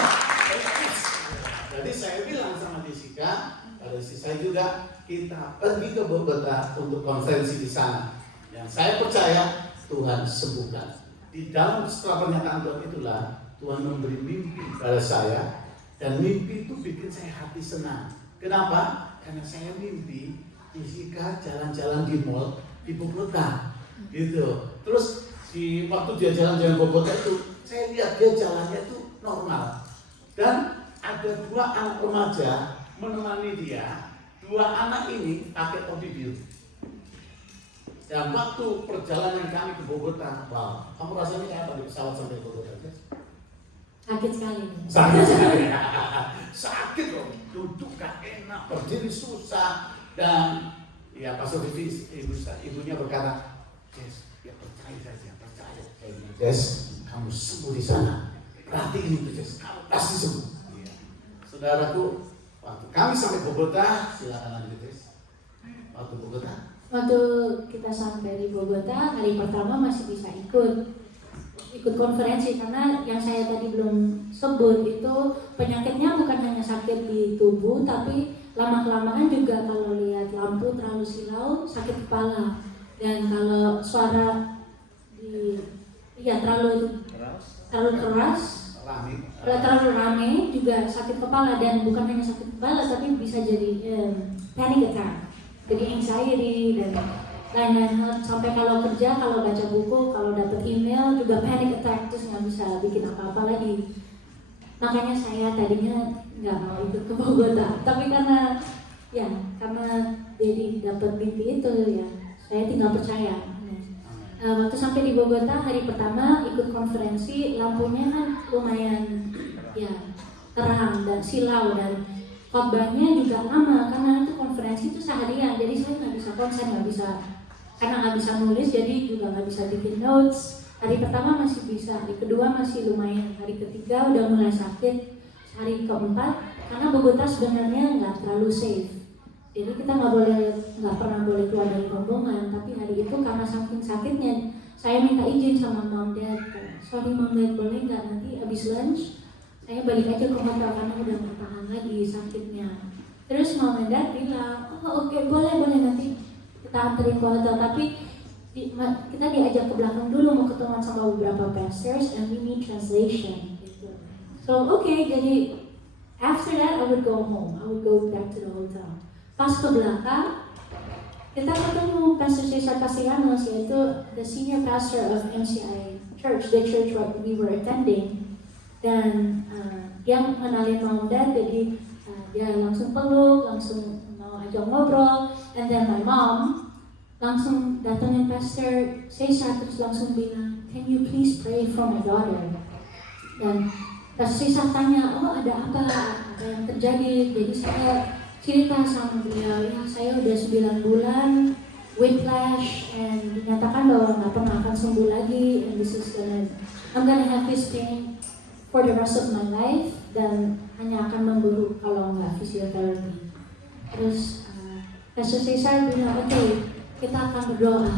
Jadi saya bilang sama Jessica, pada istri saya juga, kita pergi ke Bogota untuk konferensi di sana. Yang saya percaya Tuhan sembuhkan. Di dalam setelah pernyataan Tuhan itulah Tuhan memberi mimpi pada saya, dan mimpi itu bikin saya hati senang. Kenapa? Karena saya mimpi Jessica jalan-jalan di mall di Bogota, gitu. Terus di waktu dia jalan-jalan Bogota itu, saya lihat dia jalannya itu normal. Dan ada 2 anak remaja menemani dia. 2 anak ini pakai topi biru. Dan waktu perjalanan kami ke Bogota, wow, kamu rasanya kayak apa di pesawat sampai Bogota? Sakit sekali. Sakit sekali. Sakit loh, duduk gak enak, berdiri susah. Dan ya Pastor Vivi, ibunya berkata, Jess, ya percaya saja, percaya. Saya bilang, Jess, kamu sembuh di sana. Perhatiin itu Jess, kamu pasti sembuh. Ya. Saudaraku, waktu kami sampai Bogota, silakan lanjut Jess. Waktu Bogota. Waktu kita sampai di Bogota, hari pertama masih bisa ikut konferensi, karena yang saya tadi belum sebut itu penyakitnya bukan hanya sakit di tubuh, tapi lama-kelamaan juga kalau lihat lampu terlalu silau sakit kepala, dan kalau suara terlalu keras, terlalu rame juga sakit kepala, dan bukan hanya sakit kepala tapi bisa jadi panic attack, jadi anxiety dan lain-lain hal. Sampai kalau kerja, kalau baca buku, kalau dapat email juga panic attack, terus nggak bisa bikin apa-apa lagi. Makanya saya tadinya nggak mau ikut ke Bogota, tapi karena jadi dapat mimpi itu ya, saya tinggal percaya. Waktu sampai di Bogota hari pertama ikut konferensi, lampunya kan lumayan ya terang dan silau, dan khotbahnya juga lama karena itu konferensi itu seharian, jadi saya nggak bisa konsen, karena nggak bisa nulis, jadi juga nggak bisa bikin notes. Hari pertama masih bisa, hari kedua masih lumayan, hari ketiga udah mulai sakit, hari keempat karena Bogota sebenarnya nggak terlalu safe, jadi kita nggak pernah boleh keluar dari rombongan. Tapi hari itu karena saking sakitnya, saya minta izin sama mom dad, sorry mom dad, boleh nggak nanti abis lunch saya balik aja ke hotel karena udah nggak tahan lagi sakitnya. Terus mom dad bilang, oh oke, boleh nanti kita anterin ke hotel, tapi kita diajak ke belakang dulu mau ketemuan sama beberapa pastors and we need translation gitu. So jadi after that I would go home, I would go back to the hotel. Pas ke belakang kita ketemu Pastor Cesar Castellanos, yaitu the senior pastor of MCI Church, the church where we were attending, dan dia mengenalin mom dad, jadi dia langsung peluk, langsung mau ajak ngobrol, and then my mom langsung datangin Pastor Cesar, terus langsung bilang, can you please pray for my daughter? Dan Pastor Cesar tanya, oh ada apa yang terjadi? Jadi saya cerita sama beliau, ya saya udah 9 bulan whiplash, and dinyatakan bahwa nggak pernah akan sembuh lagi, and I'm gonna have this pain for the rest of my life, dan hanya akan memburuk kalau nggak fisioterapi. Terus Pastor Cesar bilang, oke, kita akan berdoa,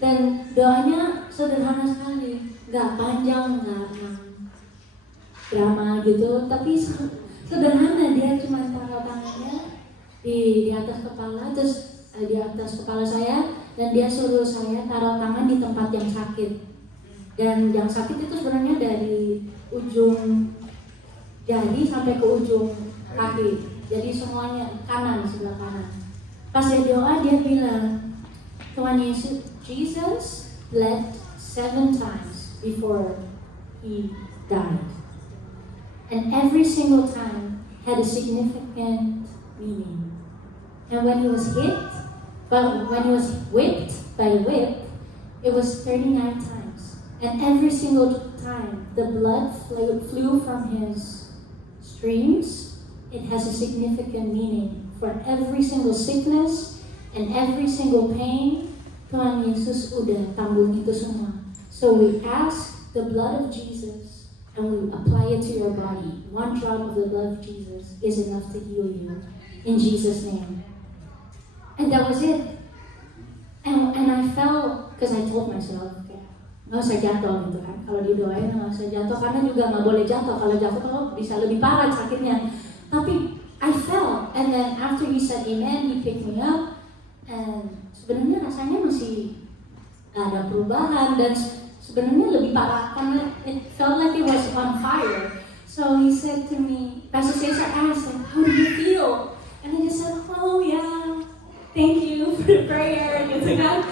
dan doanya sederhana sekali, nggak panjang, nggak drama gitu, tapi sederhana. Dia cuma taruh tangannya di atas kepala, terus di atas kepala saya, dan dia suruh saya taruh tangan di tempat yang sakit. Dan yang sakit itu sebenarnya dari ujung jari sampai ke ujung kaki. Jadi semuanya kanan, sebelah kanan. Pas dia doa dia bilang, Tuhan Yesus, Jesus bled 7 times before he died. And every single time had a significant meaning. And when he was whipped by the whip, it was 39 times. And every single time the blood flew from his streams, it has a significant meaning. For every single sickness and every single pain, Tuhan Yesus udah tanggung itu semua. So we ask the blood of Jesus and we apply it to your body. 1 drop of the blood of Jesus is enough to heal you. In Jesus' name. And that was it. And I felt, because I told myself, nggak usah jatuh gitu kan. Kalau didoain nggak usah jatuh, karena juga nggak boleh jatuh. Kalau jatuh kalau bisa lebih parah sakitnya. Tapi I fell, and then after he said amen, he picked me up, and sebenarnya rasanya masih ada perubahan dan sebenarnya lebih parah karena it felt like it was on fire. So he said to me, Pastor Cesar asked, how do you feel? And I just said, oh yeah, thank you for the prayer, gitu kan.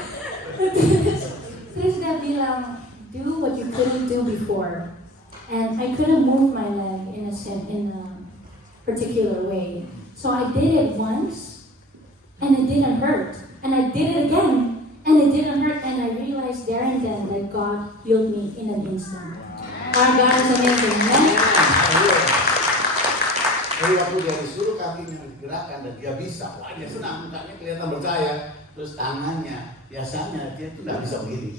Terus dia bilang, do what you couldn't do before, and I couldn't move my leg in a particular way. So I did it once, and it didn't hurt. And I did it again, and it didn't hurt. And I realized there and then that God healed me in an instant. Our God is amazing, right? Jadi waktu dia disuruh kakinya digerakkan dan dia bisa, wah dia senang, mukanya kelihatan percaya. Terus tangannya, biasanya dia tuh nggak bisa begini.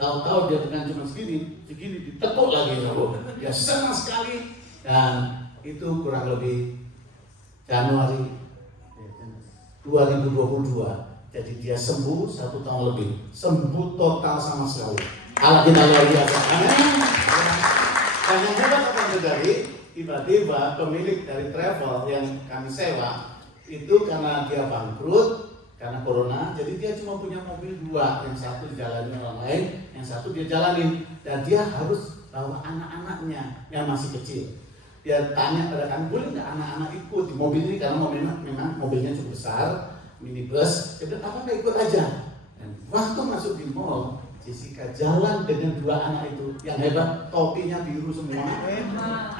Tahu-tahu dia bukan cuma segini ditekuk lagi, dia senang sekali. Dan itu kurang lebih Januari 2022. Jadi dia sembuh 1 tahun lebih, sembuh total sama sekali. Allah kita luar biasa. Amin. Dan yang hebat apa yang terjadi? Tiba-tiba pemilik dari travel yang kami sewa itu karena dia bangkrut karena corona, jadi dia cuma punya mobil 2, yang satu dijalani orang lain, yang satu dia jalanin, dan dia harus bawa anak-anaknya yang masih kecil. Dia tanya pada kami, boleh nggak anak-anak ikut di mobil ini karena memang mobilnya cukup besar, minibus. Dia bilang, apa nggak ikut aja? Dan waktu masuk di mall, Jessica jalan dengan 2 anak itu. Yang hebat, topinya biru semua.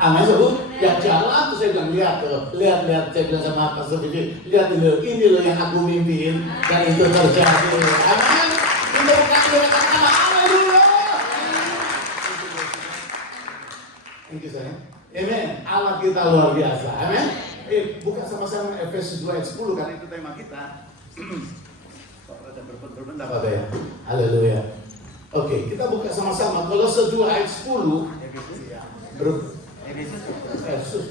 Amin, Sobu. Yang jalan terus saya bilang, lihat. Saya bilang sama Pastor Bibi, lihat ini loh yang aku mimpiin dan itu terjadi. Amin. Itu bukan kata-kata. Haleluya. Thank you, sayang. Amen. Allah kita luar biasa. Amen. Buka sama-sama Efesus 2 ayat 10 karena itu tema kita. Kok ada berbentak apa ya? Haleluya. Oke, kita buka sama-sama. Kolose 2 ayat 10. Efesus.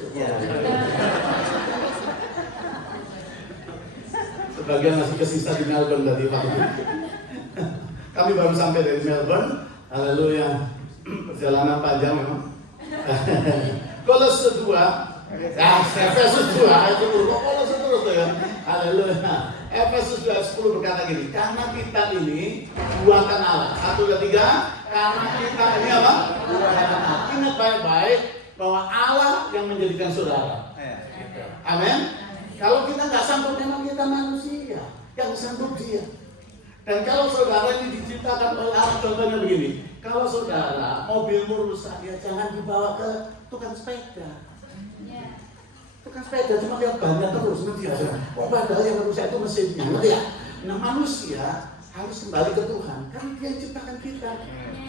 Sebagian masih kesisa di Melbourne tadi Pak. Kami baru sampai dari Melbourne. Haleluya. Perjalanan panjang memang. Kolose 2, Efesus 2 ayat 10. Kok Kolose terus tuh ya? Haleluya. Efesus 2 ayat 10 berkata gini, karena kita ini buatan Allah. 1, 2, 3. Karena kita ini apa? Buatan Allah. Ingat baik-baik bahwa Allah yang menjadikan saudara. Amin. Kalau kita nggak sanggup, memang kita manusia. Yang sanggup dia. Dan kalau saudara ini diciptakan oleh Allah, contohnya begini. Kalau saudara mobilmu rusak, ya jangan dibawa ke tukang sepeda. Tukang sepeda cuma lihat bannya terus nanti aja. Oh, padahal yang rusak itu mesinnya, ya. Nah, manusia harus kembali ke Tuhan, karena Dia yang ciptakan kita.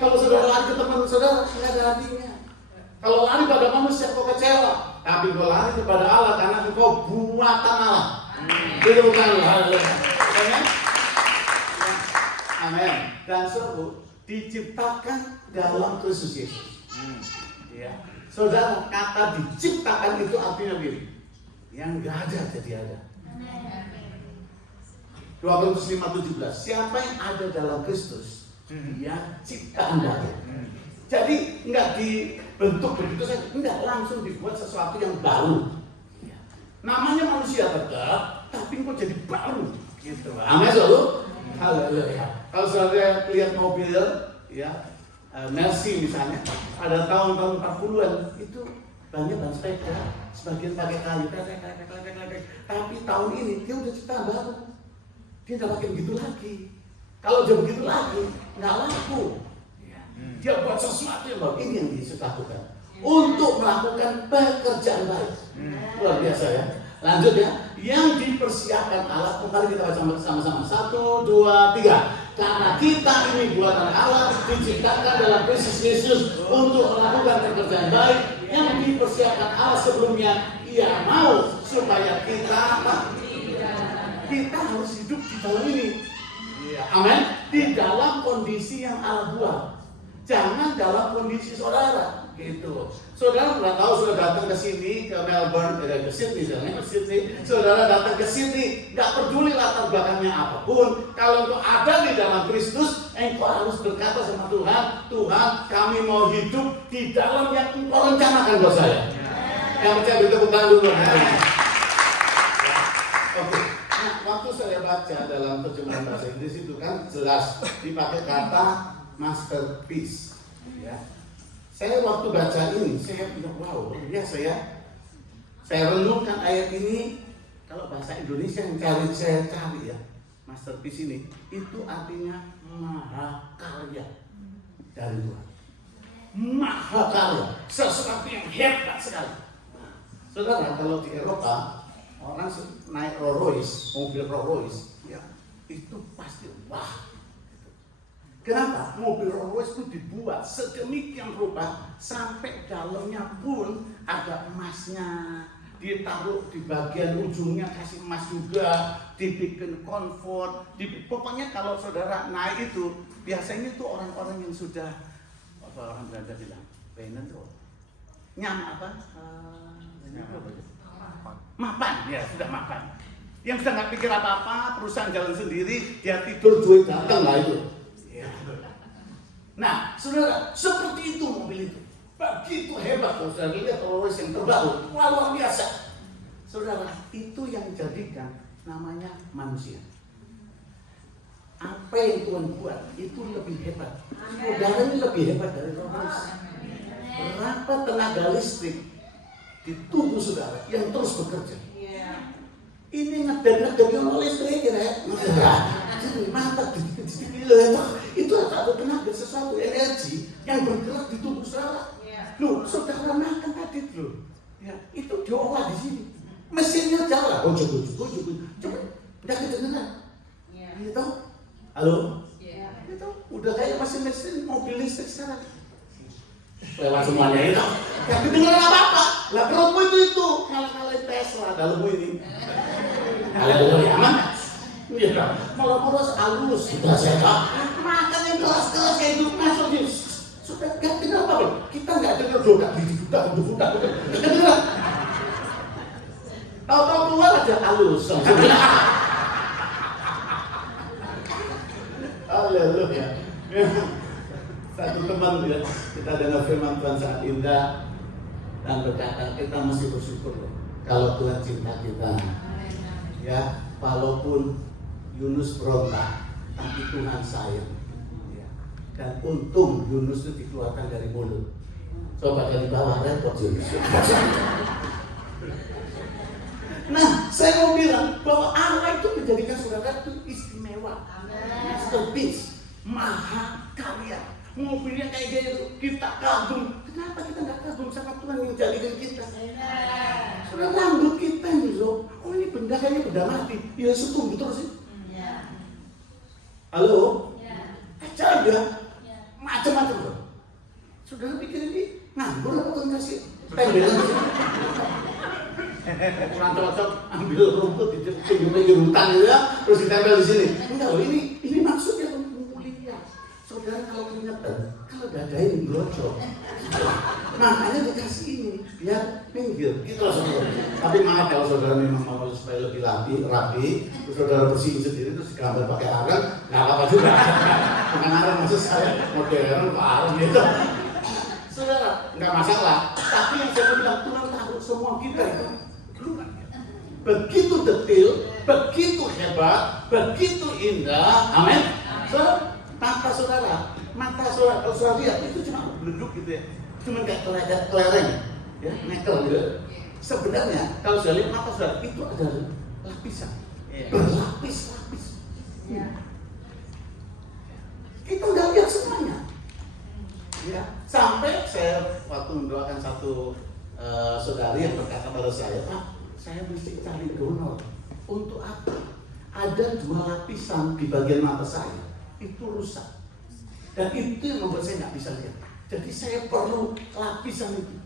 Kalau saudara lari ke teman saudara, nggak ada artinya. Kalau lari pada manusia, kau kecewa. Tapi kau lari kepada Allah karena engkau buatan Allah. Itu bukan haleluya. Amin. Dan suruh diciptakan dalam Kristus Yesus. Ya. Saudara, kata diciptakan itu artinya begini. Yang nggak ada jadi ada. 2 Korintus 5:17. Siapa yang ada dalam Kristus, dia ciptaan baru. Jadi nggak dibentuk begitu saja, nggak langsung dibuat sesuatu yang baru. Namanya manusia tetap, tapi kok jadi baru. Gitu. Amin, saudara. Haleluya. Kalau saudara lihat mobil, ya, Mercy misalnya, pada tahun-tahun 40-an itu banyak ban sepeda, sebagian pakai kayu, tapi tahun ini dia udah ciptaan baru. Dia nggak pakai begitu lagi. Kalau dia begitu lagi, nggak laku. Dia buat sesuatu yang baru. Ini yang Yesus lakukan untuk melakukan pekerjaan baik. Luar biasa ya. Lanjut ya. Yang dipersiapkan Allah, kembali kita baca sama-sama. 1, 2, 3. Karena kita ini buatan Allah, diciptakan dalam Kristus Yesus untuk melakukan pekerjaan baik yang dipersiapkan Allah sebelumnya. Ia mau supaya kita harus hidup di dalam ini. Amin. Di dalam kondisi yang Allah buat. Jangan dalam kondisi saudara. Gitu. Saudara nggak tahu sudah datang ke sini, ke Melbourne, ke Sydney, saudara datang ke Sydney, nggak peduli latar belakangnya apapun. Kalau engkau ada di dalam Kristus, engkau harus berkata sama Tuhan, Tuhan, kami mau hidup di dalam yang engkau rencanakan buat saya. Yang percaya bertepuk tangan dulu. Oke. Nah, waktu saya baca dalam terjemahan bahasa Inggris itu kan jelas dipakai kata masterpiece. Ya. Saya waktu baca ini, saya bilang, wow, biasa ya. Saya renungkan ayat ini, kalau bahasa Indonesia yang saya cari ya, masterpiece ini, itu artinya mahakarya dari Tuhan. Mahakarya, sesuatu yang hebat sekali. Saudara, kalau di Eropa, orang naik Rolls Royce, mobil Rolls Royce, ya, itu pasti wah. Kenapa? Mobil Rolls Royce itu dibuat sedemikian rupa sampai dalamnya pun ada emasnya, ditaruh di bagian ujungnya kasih emas juga, dibikin comfort, pokoknya kalau saudara naik itu biasanya itu orang-orang yang sudah apa orang Belanda bilang, pengen tuh mapan, ya sudah mapan. Yang sudah nggak pikir apa-apa, perusahaan jalan sendiri, dia tidur duit datang lah itu. Nah, saudara, seperti itu mobil itu. Begitu hebat, saudara lihat Rolls Royce yang terbaru, luar biasa. Saudara, itu yang dijadikan namanya manusia. Apa yang Tuhan buat itu lebih hebat. Saudara ini lebih hebat dari Rolls Royce. Berapa tenaga listrik di tubuh saudara yang terus bekerja. Ini ngedek-ngedek yang listrik ya. Mantap, itu satu tenaga, sesuatu energi yang bergerak di tubuh saudara. Loh, saudara makan tadi loh, ya, itu diolah di sini. Mesinnya jalan, coba, udah kedengeran. Gitu, halo, itu udah kayak mesin mobil listrik sekarang. Lewat semuanya itu, gak kedengeran apa-apa. Lah perutmu itu ngalah-ngalahin Tesla dalammu ini. Haleluya, aman. Iya, malah halus, sudah sehat. Makan yang keras-keras kayak itu masuk nih. Sudah gak dengar apa-apa. Kita nggak dengar doa, budak. Dengar. Tahu-tahu keluar aja halus. Haleluya. Satu teman ya, kita dengar firman Tuhan sangat indah dan berkata kita mesti bersyukur kalau Tuhan cinta kita. Ya, walaupun Yunus berontak, tapi Tuhan sayang. Ya. Dan untung Yunus itu dikeluarkan dari mulut. Coba dari bawah repot Yunus. Nah, saya mau bilang bahwa Allah itu menjadikan saudara itu istimewa, masterpiece, maha karya. Mobilnya kayak gitu kita kagum. Kenapa kita nggak kagum sama Tuhan yang jadikan kita? Sudah rambut kita ini loh. Oh ini benda kayaknya benda mati. Ya tunggu terus sih. Halo? Aja aja. Macam-macam loh. Saudara pikir ini nganggur apa kan kasih tembelan sih? Kurang cocok ambil rumput di pinggir hutan gitu ya, terus ditempel di sini. Enggak loh, ini maksudnya mulia. Saudara kalau keringetan, kalau dada ini glocok, makanya dikasih ini biar minggir gitu loh saudara. Tapi maaf kalau saudara memang mau supaya lebih rapi, terus saudara bersihin sendiri terus digambar pakai arang, nggak apa-apa juga. Bukan arang maksud saya modern, arang gitu. Saudara nggak masalah. Tapi yang saya bilang Tuhan tahu semua kita itu begitu detail, begitu hebat, begitu indah. Amin. Mata saudara, kalau saudara lihat itu cuma beluduk gitu ya, cuma kayak kelereng, ya, nekel gitu. Sebenarnya kalau sudah lihat mata sudah itu adalah lapisan, berlapis-lapis. Kita nggak lihat semuanya. Ya, sampai saya waktu mendoakan satu saudari yang berkata pada saya, Pak, saya mesti cari donor. Untuk apa? Ada 2 lapisan di bagian mata saya itu rusak, dan itu yang membuat saya nggak bisa lihat. Jadi saya perlu lapisan itu.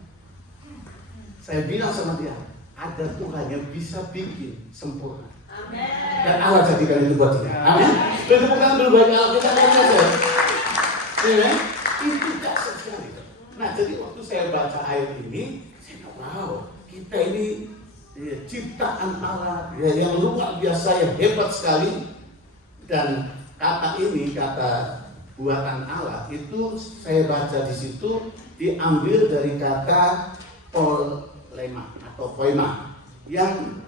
Saya bilang sama dia, ada Tuhan yang bisa bikin sempurna. Amin. Dan Allah jadikan itu buat kita. Amin. Dan bukan dulu bagi Allah kita saja. Ya, itu dasar sekali. Nah, jadi waktu saya baca ayat ini, saya nggak tahu kita ini ya, ciptaan Allah ya, yang luar biasa, yang hebat sekali. Dan kata ini, kata buatan Allah itu saya baca di situ diambil dari kata polema atau poema yang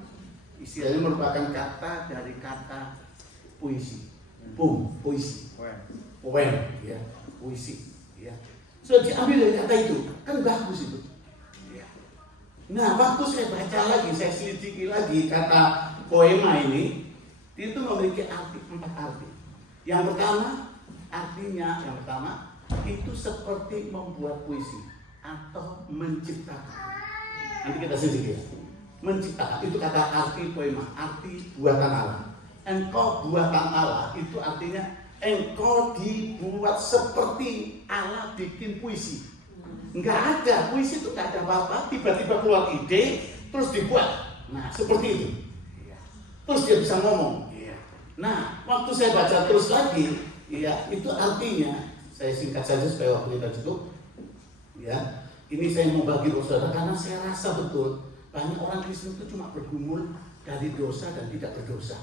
istilahnya merupakan kata dari kata puisi, puisi, poem, ya, puisi, ya. Sudah diambil dari kata itu, kan bagus itu. Ya. Nah, waktu saya baca lagi, saya selidiki lagi kata poema ini, itu memiliki arti 4 arti. Yang pertama, artinya yang pertama itu seperti membuat puisi atau menciptakan. Nanti kita sedikit. Menciptakan itu kata arti poema, arti buatan Allah. Engkau buatan Allah itu artinya engkau dibuat seperti Allah bikin puisi. Enggak ada puisi itu, enggak ada apa-apa, tiba-tiba keluar ide terus dibuat. Nah, seperti itu. Terus dia bisa ngomong. Nah, waktu saya baca terus lagi, ya, itu artinya, saya singkat saja supaya waktu kita cukup. Ya, ini saya mau bagi saudara karena saya rasa betul banyak orang Kristen itu cuma bergumul dari dosa dan tidak berdosa.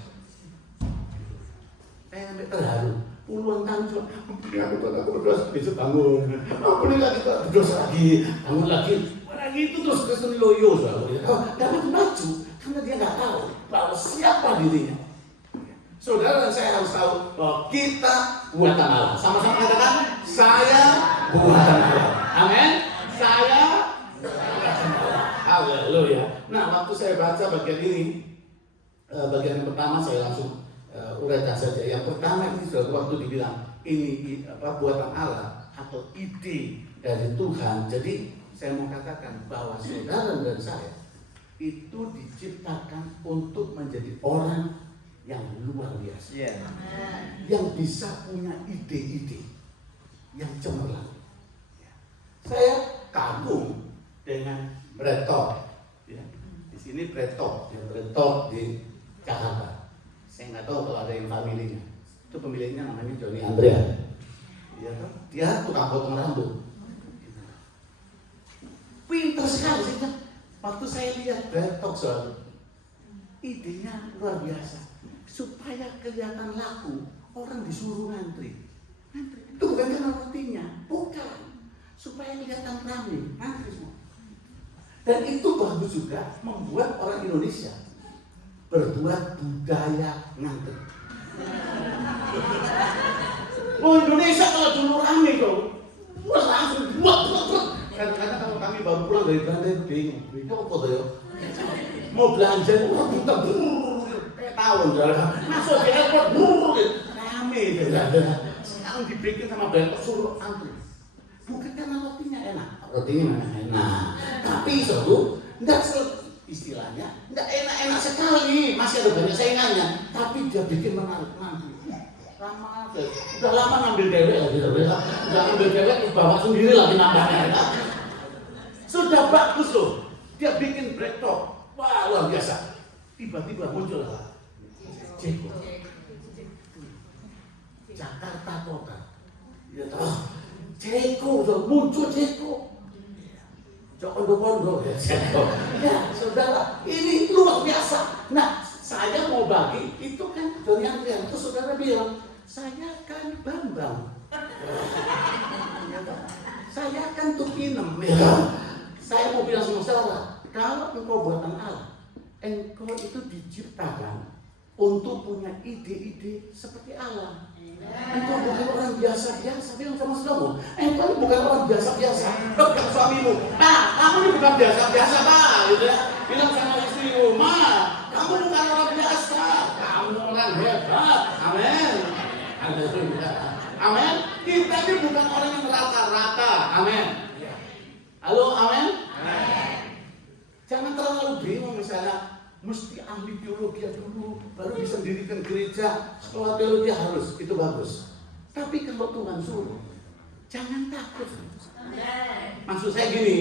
Saya sampai terharu. Puluhan tahun cuma, ampuni aku berdosa, besok bangun. Ampuni lagi berdosa lagi, bangun lagi. Lagi itu terus Kristen loyo selalu. Dapat maju karena dia nggak tahu bahwa siapa dirinya. Saudara dan saya harus tahu bahwa kita buatan Allah. Sama-sama katakan, saya buatan Allah. Amin. Saya buatan Allah. Haleluya. Nah, waktu saya baca bagian ini, bagian yang pertama saya langsung uraikan saja. Yang pertama ini sudah waktu dibilang ini buatan Allah atau ide dari Tuhan. Jadi saya mau katakan bahwa saudara dan saya itu diciptakan untuk menjadi orang yang luar biasa, yang bisa punya ide-ide yang cemerlang. Saya kagum dengan Bretok, ya. Di sini Bretok, yang Bretok di Jakarta. Saya nggak tahu kalau ada yang familinya. Itu pemiliknya namanya Johnny Andrea. Dia tukang potong rambut. Pintar sekali sih. Waktu saya lihat Bretok soal idenya luar biasa. Supaya kelihatan laku, orang disuruh ngantri. Itu bukan karena rotinya, bukan. Supaya kelihatan ramai, ngantri semua. Dan itu bagus juga membuat orang Indonesia berbuat budaya ngantri. Indonesia kalau dulu ramai tuh, langsung buat. Kadang-kadang kalau kami baru pulang dari Belanda bingung, apa tuh ya? Mau belanja, kita tahun masuk di airport rame sekarang dibikin sama Bretok suruh antri, bukan karena rotinya enak, rotinya memang enak, tapi suruh enggak istilahnya enggak enak-enak sekali, masih ada banyak saingannya, tapi dia bikin menarik nanti lama aja, udah lama ngambil dewek lagi, udah ngambil dewek bawa sendiri lagi nambahnya, sudah bagus loh, dia bikin Bretok, wah luar biasa, tiba-tiba muncul lah Ceko, Jakarta Kota, ya Ceko, muncul Ceko, Joko ya Ceko, ya saudara, ini luar biasa. Nah, saya mau bagi itu kan Johnny Andrea, terus saudara bilang, saya kan Bambang, saya kan Tupinem, ya. Saya mau bilang sama saudara, kalau engkau buatan Allah, engkau itu diciptakan untuk punya ide-ide seperti Allah. Engkau bukan orang biasa-biasa. Bilang sama saudaramu, engkau bukan orang biasa-biasa. Bilang suamimu, kamu ini bukan biasa-biasa, Pak. Gitu ya. Bilang sama istrimu, kamu bukan orang biasa. Kamu orang hebat. Amin. Amin. Kita ini bukan orang yang rata-rata. Amin. Halo, amin. Jangan terlalu bingung misalnya. Mesti ahli teologi dulu, baru bisa mendirikan gereja. Sekolah teologi harus, itu bagus. Tapi kalau Tuhan suruh, jangan takut. Maksud saya gini,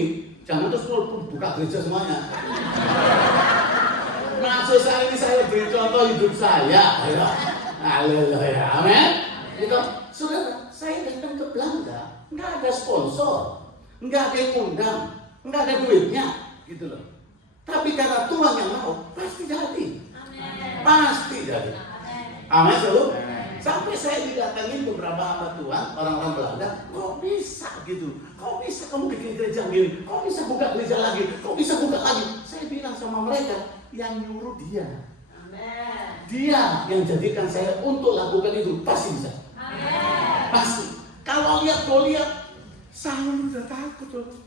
jangan terus buka gereja semuanya. Maksud saya ini saya beri contoh hidup saya. Haleluya, amin. Gitu. Saudara, saya datang ke Belanda, nggak ada sponsor, nggak ada yang undang, nggak ada duitnya, gitu loh. Tapi karena Tuhan yang mau, pasti jadi. Pasti jadi. Amin, saudara. Sampai saya didatangin beberapa hamba Tuhan, orang-orang Belanda, kok bisa gitu? Kok bisa kamu bikin gereja gini? Kok bisa buka gereja lagi? Kok bisa buka lagi? Saya bilang sama mereka, yang nyuruh dia. Dia yang jadikan saya untuk lakukan itu, pasti bisa. Pasti. Kalau lihat Goliat, Saul udah takut loh.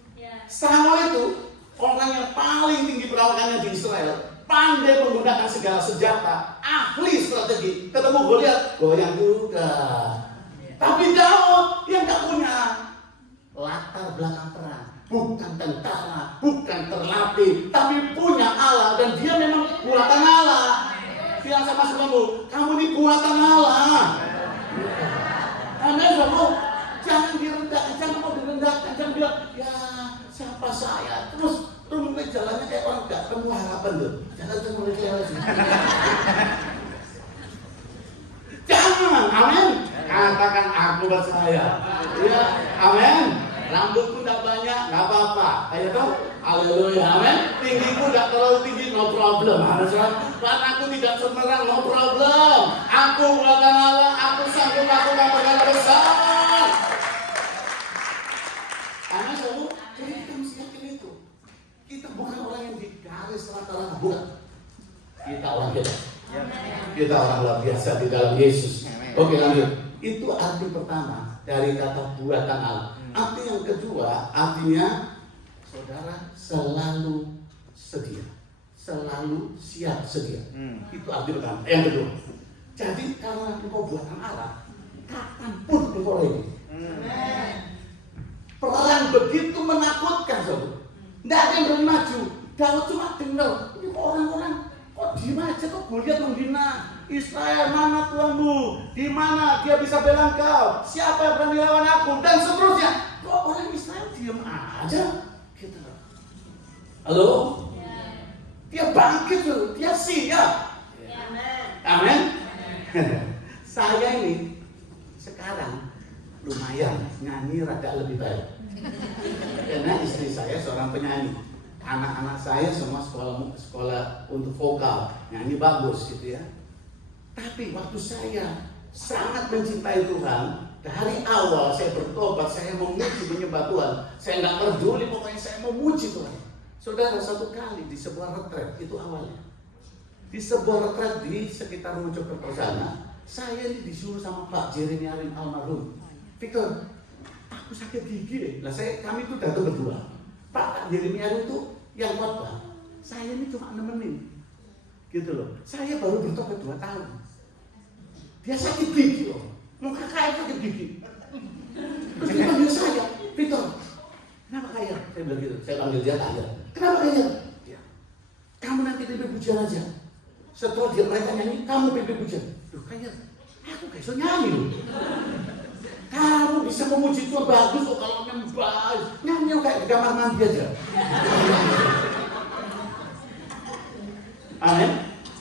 Saul itu orang yang paling tinggi perawakannya di Israel, pandai menggunakan segala senjata, ahli strategi. Ketemu Goliat, goyang juga. Tapi Daud yang gak punya latar belakang perang, bukan tentara, bukan terlatih, tapi punya Allah dan dia memang buatan Allah. Bilang sama saudaramu, kamu ini buatan Allah. Amin, saudaramu. Jangan direndahkan, jangan mau direndahkan, jangan bilang, ya siapa saya? Terus mulai jalannya kayak orang gak ketemu harapan loh. Jalan mulai kelihatan. Jangan, amin. Katakan aku percaya. Ya, amin. Rambutku tidak banyak, nggak apa-apa. Ayo dong, haleluya, amin. Tinggiku tidak terlalu tinggi, no problem. Warnaku tidak cemerlang, no problem. Aku buatan Allah, aku sanggup melakukan perkara besar. Amin, saudara. Jadi kita mesti yakin itu. Kita bukan orang yang digaris rata-rata, bukan. Kita orang hebat. Kita orang luar biasa di dalam Yesus. Oke, lanjut. Itu arti pertama dari kata buatan Allah. Arti yang kedua, artinya saudara selalu sedia, selalu siap sedia. Itu arti pertama. Yang kedua, jadi karena engkau buatan Allah, kapanpun engkau ready. Perang begitu menakutkan, saudara. Tidak ada yang berani maju. Daud cuma dengar, ini orang-orang kok diem aja, kok Goliat menghina Israel, mana Tuhanmu? Di mana dia bisa bela engkau? Siapa yang berani lawan aku? Dan seterusnya. Kok orang Israel diem aja? Gitu. Halo? Dia bangkit loh, dia siap. Amin. Saya ini sekarang lumayan nyanyi rada lebih baik. Karena istri saya seorang penyanyi. Anak-anak saya semua sekolah untuk vokal, nyanyi bagus gitu ya. Tapi waktu saya sangat mencintai Tuhan, dari awal saya bertobat, saya memuji menyembah Tuhan. Saya nggak peduli, pokoknya saya memuji Tuhan. Saudara, satu kali di sebuah retret, itu awalnya. Di sebuah retret di sekitar Mojokerto sana, saya ini disuruh sama Pak Jeremy Arim almarhum. Victor, aku sakit gigi. Nah, kami itu datang berdua. Pak Jeremy Arim itu yang khotbah. Saya ini cuma nemenin. Gitu loh. Saya baru bertobat 2 tahun. Dia sakit gigi loh. Mau kakak sakit gigi. Terus dia panggil saya, Victor, kenapa kaya? Saya bilang gitu. Saya panggil dia kaya. Kenapa kaya? Ya. Kamu nanti pimpin pujian aja. Setelah mereka nyanyi, kamu pimpin pujian. Duh kaya, aku gak bisa nyanyi loh. Kamu bisa memuji Tuhan bagus kok kalau nyembah. Nyanyi kayak di kamar mandi aja. Amin.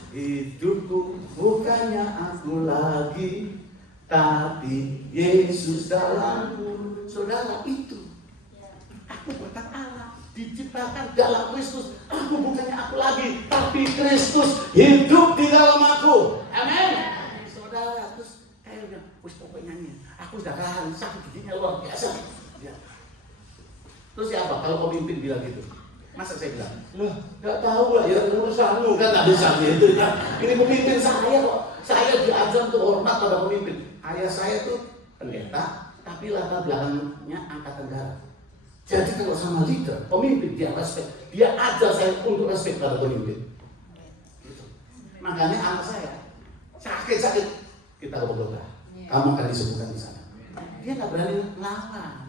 Hidupku bukannya aku lagi, tapi Yesus dalamku. Saudara, itu aku buatan Allah, diciptakan dalam Kristus. Aku bukannya aku lagi, tapi Kristus hidup di dalam aku. Amin. Saudara, terus kayaknya wis pokoknya nyanyi. Aku sudah kalah, sakit giginya luar biasa. Ya. Terus siapa? Kalau pemimpin bilang gitu, Masa saya bilang, loh, nggak tahu lah ya urusanmu kan nggak bisa gitu kan. Ini pemimpin saya kok. Saya diajar untuk hormat pada pemimpin. Ayah saya tuh pendeta, tapi latar belakangnya angkatan darat. Jadi kalau sama leader, pemimpin dia respect, dia ajar saya untuk respect pada pemimpin. Gitu. Makanya anak saya sakit, kita ke dokter. Kamu akan disembuhkan di sana. Dia nggak berani ngelawan,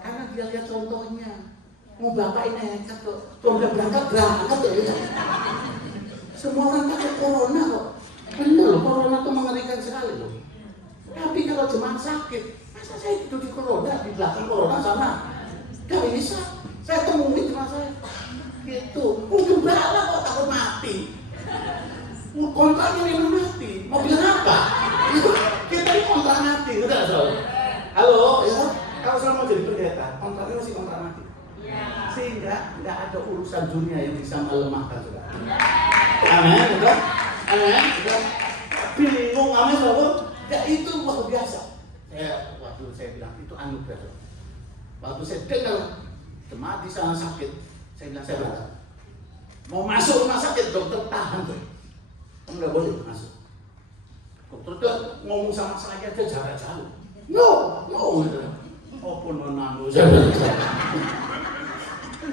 karena dia lihat contohnya. Mau bapak ini nekat kok, udah berangkat ya. Semua orang takut corona kok. Bener loh, corona itu mengerikan sekali loh. Tapi kalau jemaat sakit, masa saya tidur di corona, di belakang corona sana? Gak bisa. Saya temuin jemaat saya. Gitu. Gembala kok takut mati. Kontraknya memang mati. Mau bilang apa? Itu kita ini kontrak mati. Udah soal. Halo, ya. Kalau saya mau jadi pendeta, kontraknya masih kontrak mati. Sehingga nggak ada urusan dunia yang bisa melemahkan juga. Amin, udah. Amin, udah. Bingung, amin, saudara. Ya itu luar biasa. Waktu saya bilang itu anugerah. Waktu saya dengar jemaat di sana sakit, saya bilang saya berangkat. Mau masuk rumah sakit, dokter tahan tuh. Kamu nggak boleh masuk. Dokter tuh ngomong sama saya aja jarak jauh. No, gitu. Oh pun menanggu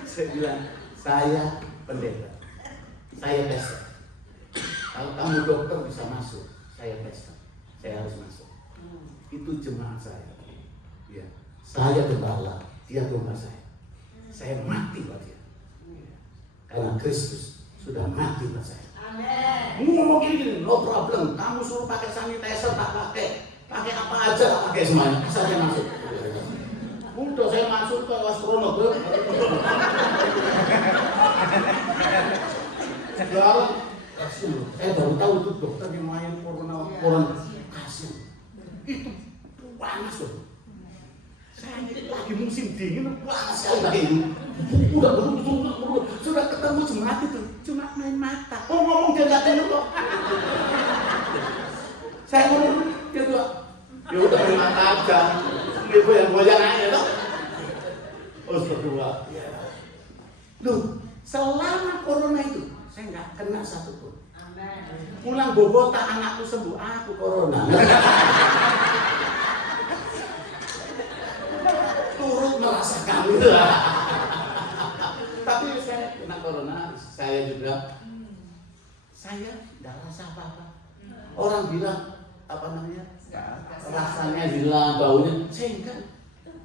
saya bilang, saya pendeta, saya pesta. Kalau kamu dokter bisa masuk, saya pesta, saya harus masuk. Itu jemaat saya. Ya, saya gembala, dia gembala saya. Saya mati buat dia, karena Kristus sudah mati buat saya. Ngomong gini, no problem. Kamu suruh pakai sanitizer tak pakai apa aja tak pakai semuanya. Saya masuk. Udah saya masuk ke astronot tuh. Saya baru tahu tuh dokter yang main corona kasih. Itu panas loh. Saya ini lagi musim dingin, panas sekali ini. Udah sudah ketemu jemaat itu, cuma main mata. Ngomong dia nggak dengar kok. Saya ngomong dia tuh, ya udah main mata aja. Ibu yang goyang aja toh. Berdua. Loh, selama corona itu saya nggak kena satupun. Pulang Bogota anakku sembuh, aku corona. Turut merasakan itu. Tapi saya kena corona, saya juga nggak rasa apa-apa. Orang bilang apa namanya? Rasanya hilang, baunya, saya enggak.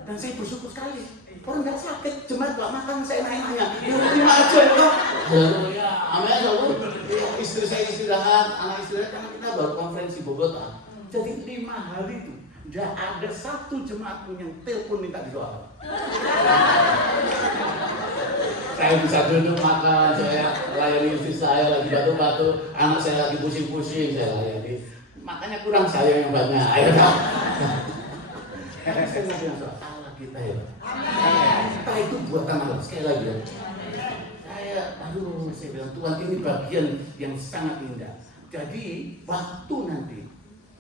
Dan saya bersyukur sekali. Orang nggak sakit, cuma nggak makan, saya nanya. Terima aja ya. Haleluya, amin. Istri saya istirahat, anak istirahat, karena kita baru konferensi Bogota. Jadi 5 hari itu nggak ada satu jemaat pun yang telepon minta didoakan. Saya bisa duduk makan, saya layani istri saya lagi batu-batu, anak saya lagi pusing-pusing, saya layani. Makanya kurang saya yang banyak. Ayo kan? Saya bilang soal Allah kita ya. Kita itu buatan Allah. Sekali lagi ya. Saya bilang Tuhan ini bagian yang sangat indah. Jadi waktu nanti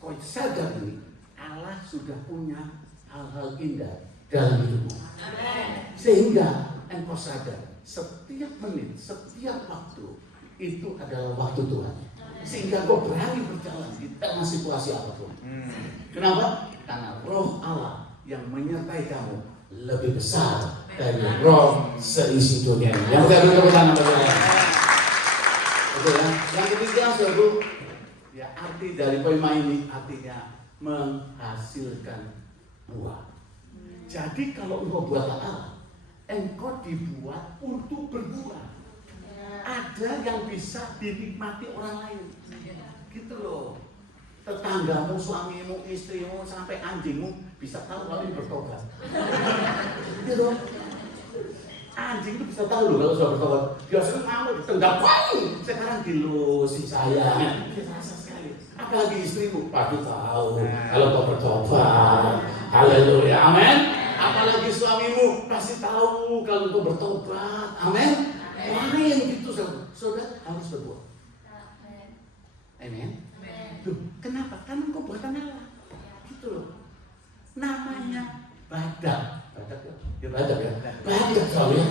kau sadar ini Allah sudah punya hal-hal indah dalam hidupmu. Sehingga engkau sadar setiap menit, setiap waktu itu adalah waktu Tuhan. Sehingga kau berani berjalan di tengah situasi apapun. Kenapa? Karena roh Allah yang menyertai kamu lebih besar dari roh seisi dunia. Yang saya dulu bersama saudara. Betul ya? Yang ketiga saudara, ya arti dari poema ini artinya menghasilkan buah. Jadi kalau engkau buat Allah, engkau dibuat untuk berbuah. Ada yang bisa dinikmati orang lain, gitu loh. Tetanggamu, suamimu, istrimu, sampai anjingmu bisa tahu kalau ini bertobat. Gitu loh. Anjing itu bisa tahu loh kalau sudah bertobat. Biasanya ngamuk, ditendang, sekarang dilusi saya. Terasa sekali. Apalagi istrimu, pasti tahu kalau kau bertobat. Haleluya, amin. Apalagi suamimu pasti tahu kalau kau bertobat. Amin. Main gitu saudara harus berbuat. Amin. Tuh, kenapa? Karena engkau buatan Allah. Gitu loh. Namanya badak. Badak ya? Ya badak ya. Badak soalnya.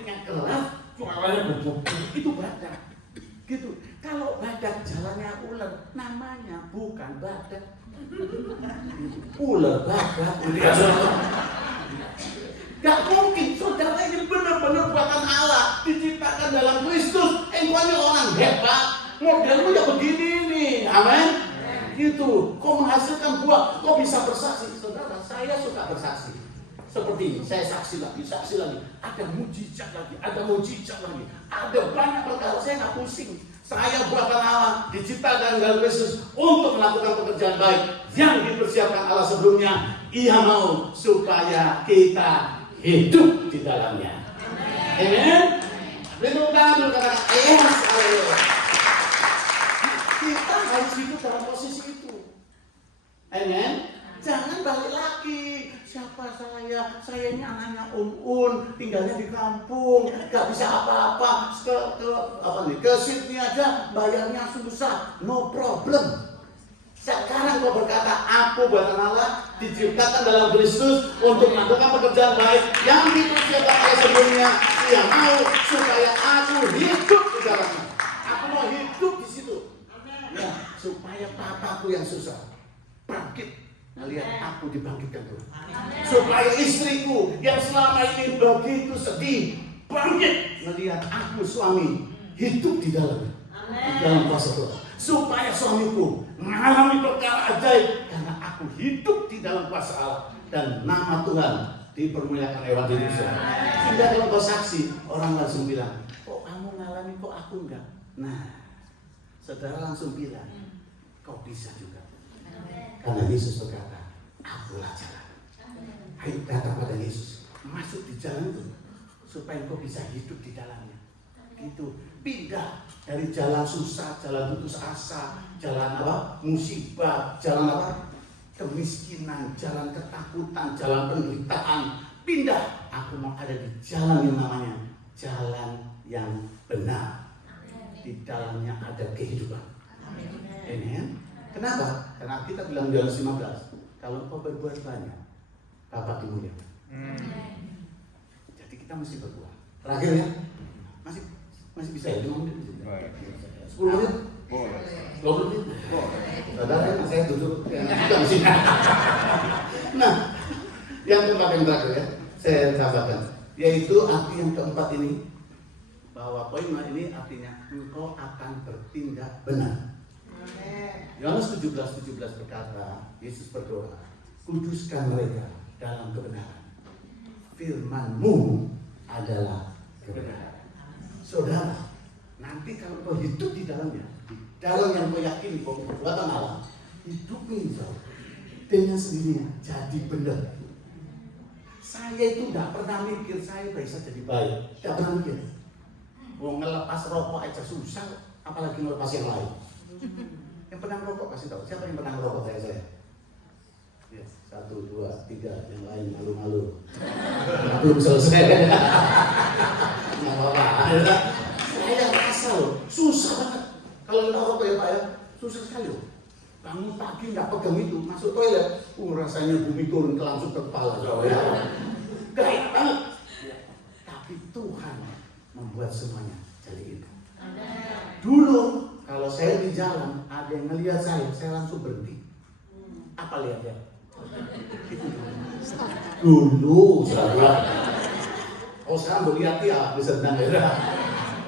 kulitnya keras, suaranya bubuk, itu badak. Gitu. Kalau badak jalannya ular, namanya bukan badak. Ular badak. Gak mungkin, saudara ini benar-benar buatan Allah, diciptakan dalam Kristus. Engkau ini orang hebat, modelmu ya begini nih, amin. Gitu, kau menghasilkan buah, kau bisa bersaksi. Saudara, saya suka bersaksi. Seperti ini, saya saksi lagi. Ada mujizat lagi, ada mujizat lagi. Ada banyak perkara, saya nggak pusing. Saya buatan Allah, diciptakan dalam Kristus untuk melakukan pekerjaan baik yang dipersiapkan Allah sebelumnya. Ia mau supaya kita hidup di dalamnya. Amen. Beri tangan dulu, katakan yes, haleluya. Kita harus hidup dalam posisi itu. Amen. Jangan balik lagi. Siapa saya? Saya ini anaknya Un, tinggalnya di kampung, gak bisa apa-apa. Ke Sydney aja bayarnya susah. No problem. Sekarang kau berkata, aku buatan Allah, diciptakan dalam Kristus untuk melakukan pekerjaan baik yang dipersiapkan oleh sebelumnya. Dia mau supaya aku hidup di dalamnya. Aku mau hidup di situ. Ya, supaya papaku yang susah bangkit melihat aku dibangkitkan Tuhan. Supaya istriku yang selama ini begitu sedih bangkit melihat aku suami hidup di dalamnya. Di dalam kuasa Tuhan. Supaya suamiku mengalami perkara ajaib karena aku hidup di dalam kuasa Allah dan nama Tuhan dipermuliakan lewat diri saya. Sehingga kalau kau saksi, orang langsung bilang, kok kamu mengalami, kok aku enggak? Nah, saudara langsung bilang, kau bisa juga. Karena Yesus berkata, akulah jalan. Ayo datang pada Yesus, masuk di jalan itu supaya kau bisa hidup di dalamnya. Itu pindah dari jalan susah, jalan putus asa, jalan apa? Musibah, jalan apa? Kemiskinan, jalan ketakutan, jalan penderitaan. Pindah, aku mau ada di jalan yang namanya jalan yang benar. Di dalamnya ada kehidupan. Amen. Kenapa? Karena kita bilang di Yohanes 15, kalau kau berbuat banyak, Bapa dimuliakan. Jadi kita mesti berbuat. Terakhir ya, masih bisa ya? 5 menit? 10 menit? 20 menit? Saudara kan saya duduk yang di sini. Nah, yang keempat yang terakhir ya, saya sampaikan, yaitu arti yang keempat ini, bahwa poin ini artinya engkau akan bertindak benar. Yohanes 17 berkata, Yesus berdoa, kuduskan mereka dalam kebenaran. Firman-Mu adalah kebenaran. Saudara, nanti kalau kau hidup di dalamnya, di dalam yang kau yakini bahwa perbuatan Allah, hidupmu insya dengan sendirinya jadi benar. Saya itu tidak pernah mikir saya bisa jadi baik, tidak pernah mikir. Mau ngelepas rokok aja susah, apalagi melepas yang lain. Yang pernah merokok kasih tahu, siapa yang pernah merokok kayak saya? Ya, 1, 2, 3, yang lain malu-malu. Belum selesai. Nggak apa-apa. Saya rasa loh, susah banget. Kalau merokok ya Pak ya, susah sekali loh. Bangun pagi nggak pegang itu, masuk toilet, rasanya bumi turun ke langsung ke kepala. Gaib banget. Ya. Tapi Tuhan membuat semuanya jadi itu. Dulu kalau saya di jalan, ada yang ngelihat saya langsung berhenti. Apa lihatnya? Dulu saudara. Oh sekarang berlihat ya, bisa tenang ya.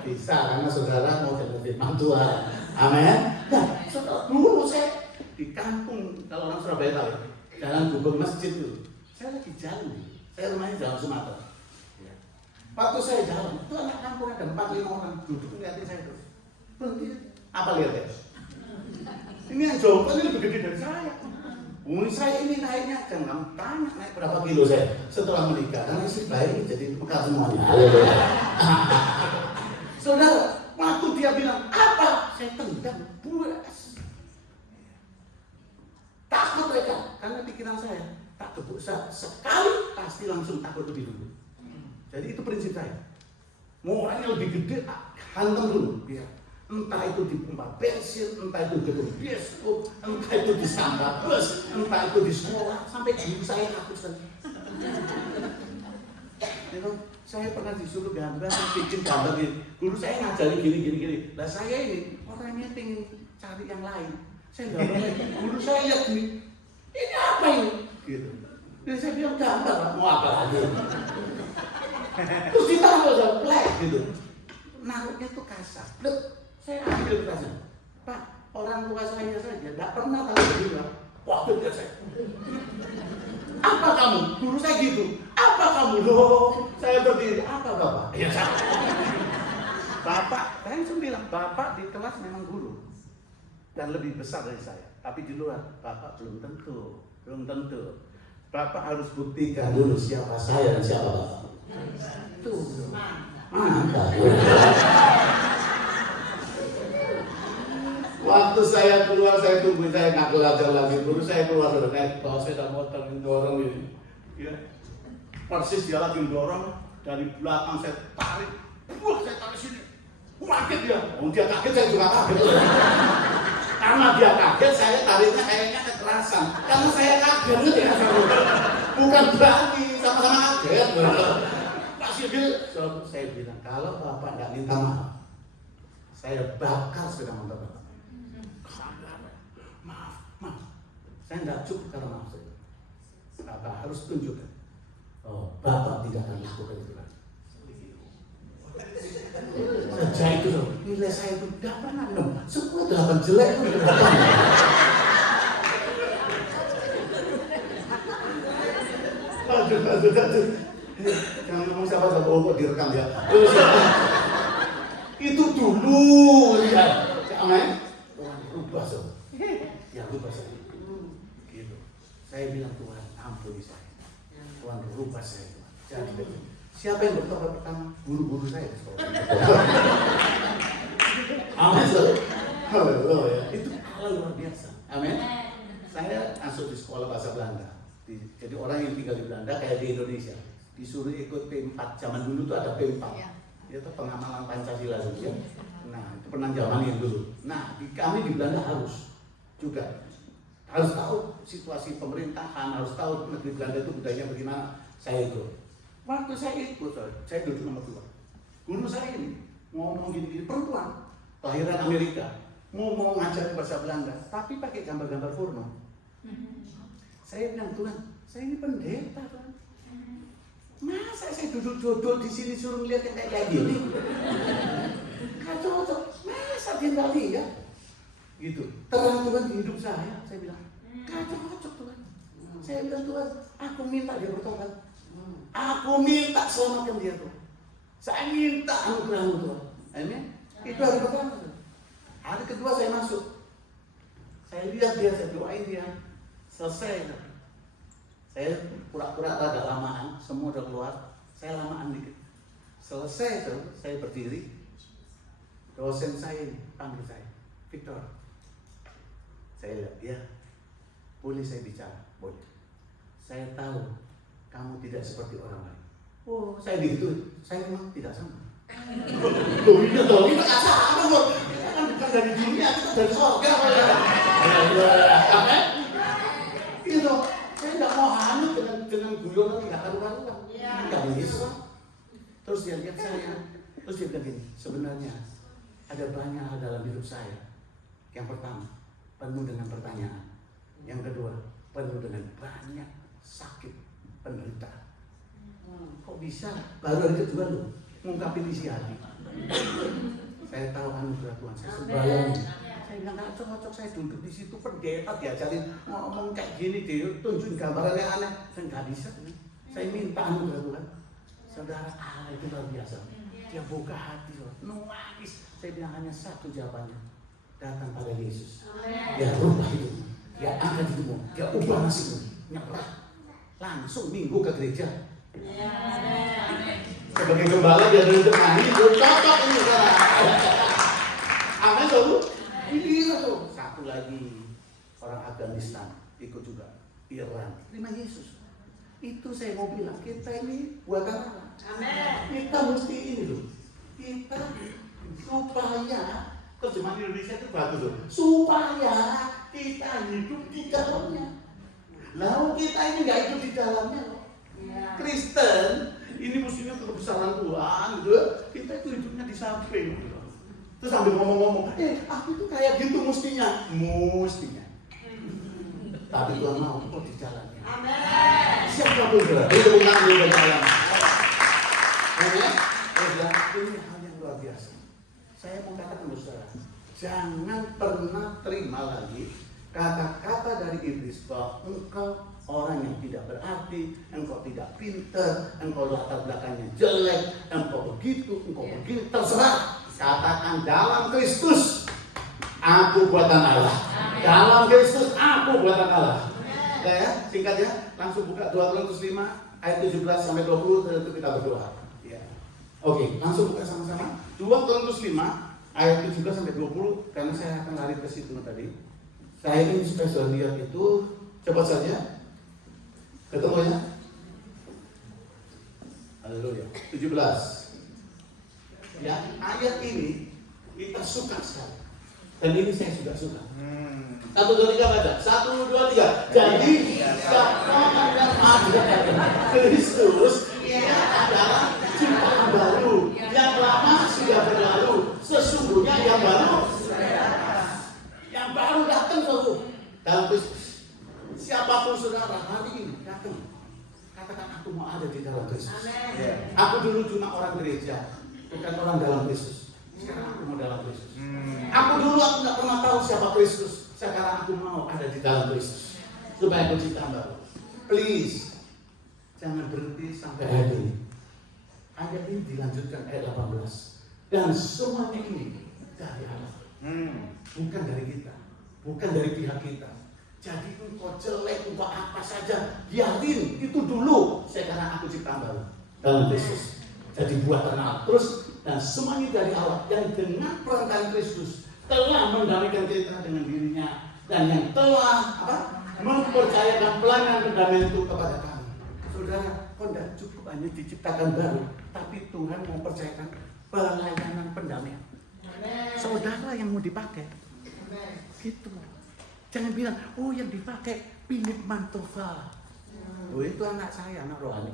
Bisa karena saudara mau jadi firman Tuhan. Amin. Nah, saudara, dulu saya di kampung, kalau orang Surabaya tahu, jalan gubeng masjid itu. Saya lagi jalan, saya rumahnya jalan Sumatera. Ya. Waktu saya jalan, itu anak kampung ada 4-5 orang duduk ngeliatin saya terus. Berhenti. Apa lihatnya? Ini yang jongkok ini lebih gede dari saya. Saya ini naiknya jangan tanya naik berapa kilo saya setelah menikah. Karena istri baik jadi bekal semuanya. Saudara, waktu dia bilang apa? Saya tendang buas. Takut mereka karena pikiran saya tak kebusa sekali pasti langsung takut lebih dulu. Jadi itu prinsip saya. Mau orangnya lebih gede, hantam dulu. Biar entah itu di tempat bensin, entah itu di bioskop, entah itu di sampah bus, entah itu di sekolah, sampai guru saya takut sekali. Saya pernah disuruh gambar, bikin gambar gini. Guru saya ngajarin gini. Lah saya ini orangnya pengen cari yang lain. Saya gambar lagi. Guru saya lihat gini. Ini apa ini? Gitu. Dan saya bilang gambar, mau apa lagi? Terus ditambah saya black gitu. Naruhnya tuh kasar. Loh, saya ambil kasar. Pak, orang tua saya saja tidak pernah tahu begini. Waktu dia saya. Apa kamu? Guru saya gitu. Apa kamu? Loh, saya berdiri. Apa Bapak? Ya saya. Bapak, saya langsung bilang, Bapak di kelas memang guru. Dan lebih besar dari saya. Tapi di luar, Bapak belum tentu. Bapak harus buktikan dulu siapa saya dan siapa Bapak. Tuh. Mantap. Waktu saya keluar, saya tungguin, saya nggak belajar lagi. Dulu saya keluar dari kayak bawa sepeda motor mendorong ini, ya. Persis dia lagi mendorong dari belakang, saya tarik, saya tarik sini, kaget dia. Dia kaget, saya juga kaget. Karena dia kaget, saya tariknya kayaknya kekerasan. Karena saya kaget ya, bukan berarti sama-sama kaget. Pak Sibil, saya bilang kalau Bapak nggak minta maaf, saya bakar sepeda motor Bapak. Maaf, saya tidak cukup karena maaf saya. Bapak harus tunjukkan. Oh, Bapak tidak akan lakukan itu lagi. Sejak itu, nilai saya itu tidak pernah 6. Semua 8 jelek itu Bapak. Aduh. Jangan ngomong siapa-siapa, kok direkam ya. Itu dulu, ya. Amin. Rubah so. Ya rubah saya. Gitu. Saya bilang Tuhan ampuni saya. Tuhan rubah saya. Jadi siapa yang bertobat pertama? Guru-guru saya di sekolah. Amin so. Haleluya. Itu hal luar biasa. Amin. Saya masuk di sekolah bahasa Belanda. Jadi orang yang tinggal di Belanda kayak di Indonesia disuruh ikut P4. Zaman dulu tuh ada P4. Itu pengamalan Pancasila gitu ya. Nah, itu pernah zaman yang dulu. Nah, kami di Belanda harus juga harus tahu situasi pemerintahan, harus tahu negeri Belanda itu budayanya bagaimana. Saya ikut. Waktu saya ikut, saya duduk nomor 2. Guru saya ini ngomong gini-gini, perempuan, kelahiran Amerika, mau ngajar bahasa Belanda, tapi pakai gambar-gambar porno. Saya bilang, Tuhan, saya ini pendeta, Tuhan. Masa saya duduk-duduk di sini suruh lihat yang kayak gini? Gak cocok. Masa dia nggak lihat? Gitu. Terang Tuhan di hidup saya bilang, gak cocok Tuhan. Saya bilang, Tuhan, aku minta dia bertobat. Aku minta selamatkan dia Tuhan. Saya minta anugerah Tuhan. Amin. Itu hari pertama. Hari kedua saya masuk. Saya lihat dia, saya doain dia. Selesai. Saya pura-pura agak lamaan, semua udah keluar. Saya lamaan dikit. Selesai tuh, saya berdiri. Dosen saya panggil saya, Victor. Saya lihat, ya, boleh saya bicara? Boleh. Saya tahu kamu tidak seperti orang lain. Oh, saya gitu. Saya memang tidak sama. Loh, iya dong, kita nggak sama kok. Kita kan bukan dari dunia, kita dari surga. Gitu. Saya nggak mau hanut dengan guyonan nggak karu-karuan. Nggak bisa. Terus dia lihat saya. Terus dia bilang gini, sebenarnya ada banyak hal dalam hidup saya. Yang pertama, penuh dengan pertanyaan. Yang kedua, penuh dengan banyak sakit, penderitaan. Kok bisa? Baru hari kedua loh, ngungkapin isi hati. Saya tahu anugerah Tuhan, saya sembahyang. Saya bilang nggak cocok, saya duduk di situ pendeta diajarin ngomong kayak gini deh, tunjukin gambaran yang aneh. Saya nggak bisa. Saya minta anugerah Tuhan. Saudara, Allah itu luar biasa. Dia buka hati, nangis. Saya bilang hanya satu jawabannya, datang pada Yesus. Dia rubah hidupmu, dia angkat hidupmu, dia ubah nasibmu, nyerah. Langsung minggu ke gereja. Sebagai gembala dia dari nyanyi, cocok ini sekarang. Amin dulu. Ini tuh satu lagi orang Afghanistan ikut juga, Iran, terima Yesus. Itu saya mau bilang, kita ini buatan Allah. Amin. Kita mesti ini loh. Kita supaya terjemahan Indonesia itu bagus loh. Supaya kita hidup di dalamnya. Lalu kita ini nggak hidup di dalamnya loh. Kristen ini musuhnya tetap kebesaran Tuhan gitu, kita itu hidupnya di samping gitu. Terus sambil ngomong-ngomong, aku itu kayak gitu mestinya. Tapi Tuhan mau kok di jalannya. Amin. Siapa pun saudara, itu bukan di jalan. Amin. Ini hal yang luar biasa. Saya mau katakan saudara, jangan pernah terima lagi kata-kata dari iblis bahwa engkau orang yang tidak berarti, engkau tidak pintar, engkau latar belakangnya jelek, engkau begitu, engkau begini, terserah. Katakan dalam Kristus, aku buatan Allah. Dalam Kristus, aku buatan Allah. Ya, singkat ya, langsung buka 2 Korintus 5 ayat 17 sampai 20, tentu kita berdoa. Ya. Oke, langsung buka sama-sama. 2 Korintus 5 ayat 17 sampai 20, karena saya akan lari ke situ tadi. Saya ingin spesial lihat itu, coba saja. Ketemu ya? Haleluya. 17. Ya, ayat ini kita suka sekali. Dan ini saya juga suka. 1, 2, 3 baca. 1, 2, 3. Jadi siapa yang ada Kristus, ia adalah ciptaan baru. Yang lama sudah berlalu. Sesungguhnya yang baru datang baru dalam Kristus. Siapapun saudara hari ini datang, katakan aku mau ada di dalam Kristus. Aku dulu cuma orang gereja, bukan orang dalam Kristus. Sekarang aku mau dalam Kristus. Aku dulu aku nggak pernah tahu siapa Kristus. Sekarang aku mau ada di dalam Kristus supaya aku ciptaan baru. Please, jangan berhenti sampai ayat ini. Ayat ini dilanjutkan ayat 18. Dan semuanya ini dari Allah, bukan dari kita, bukan dari pihak kita. Jadi engkau jelek, engkau apa saja, biarin itu dulu. Sekarang aku ciptaan baru dalam Kristus. Jadi buatan Allah. Terus dan semuanya dari Allah yang dengan perantaraan Kristus telah mendamaikan kita dengan dirinya dan yang telah mempercayakan pelayanan pendamaian itu kepada kami. Saudara, kau tidak cukup hanya diciptakan baru, tapi Tuhan mempercayakan pelayanan pendamaian. Saudara yang mau dipakai, gitu. Jangan bilang, oh yang dipakai Philip Mantova. Oh itu anak saya, anak rohani.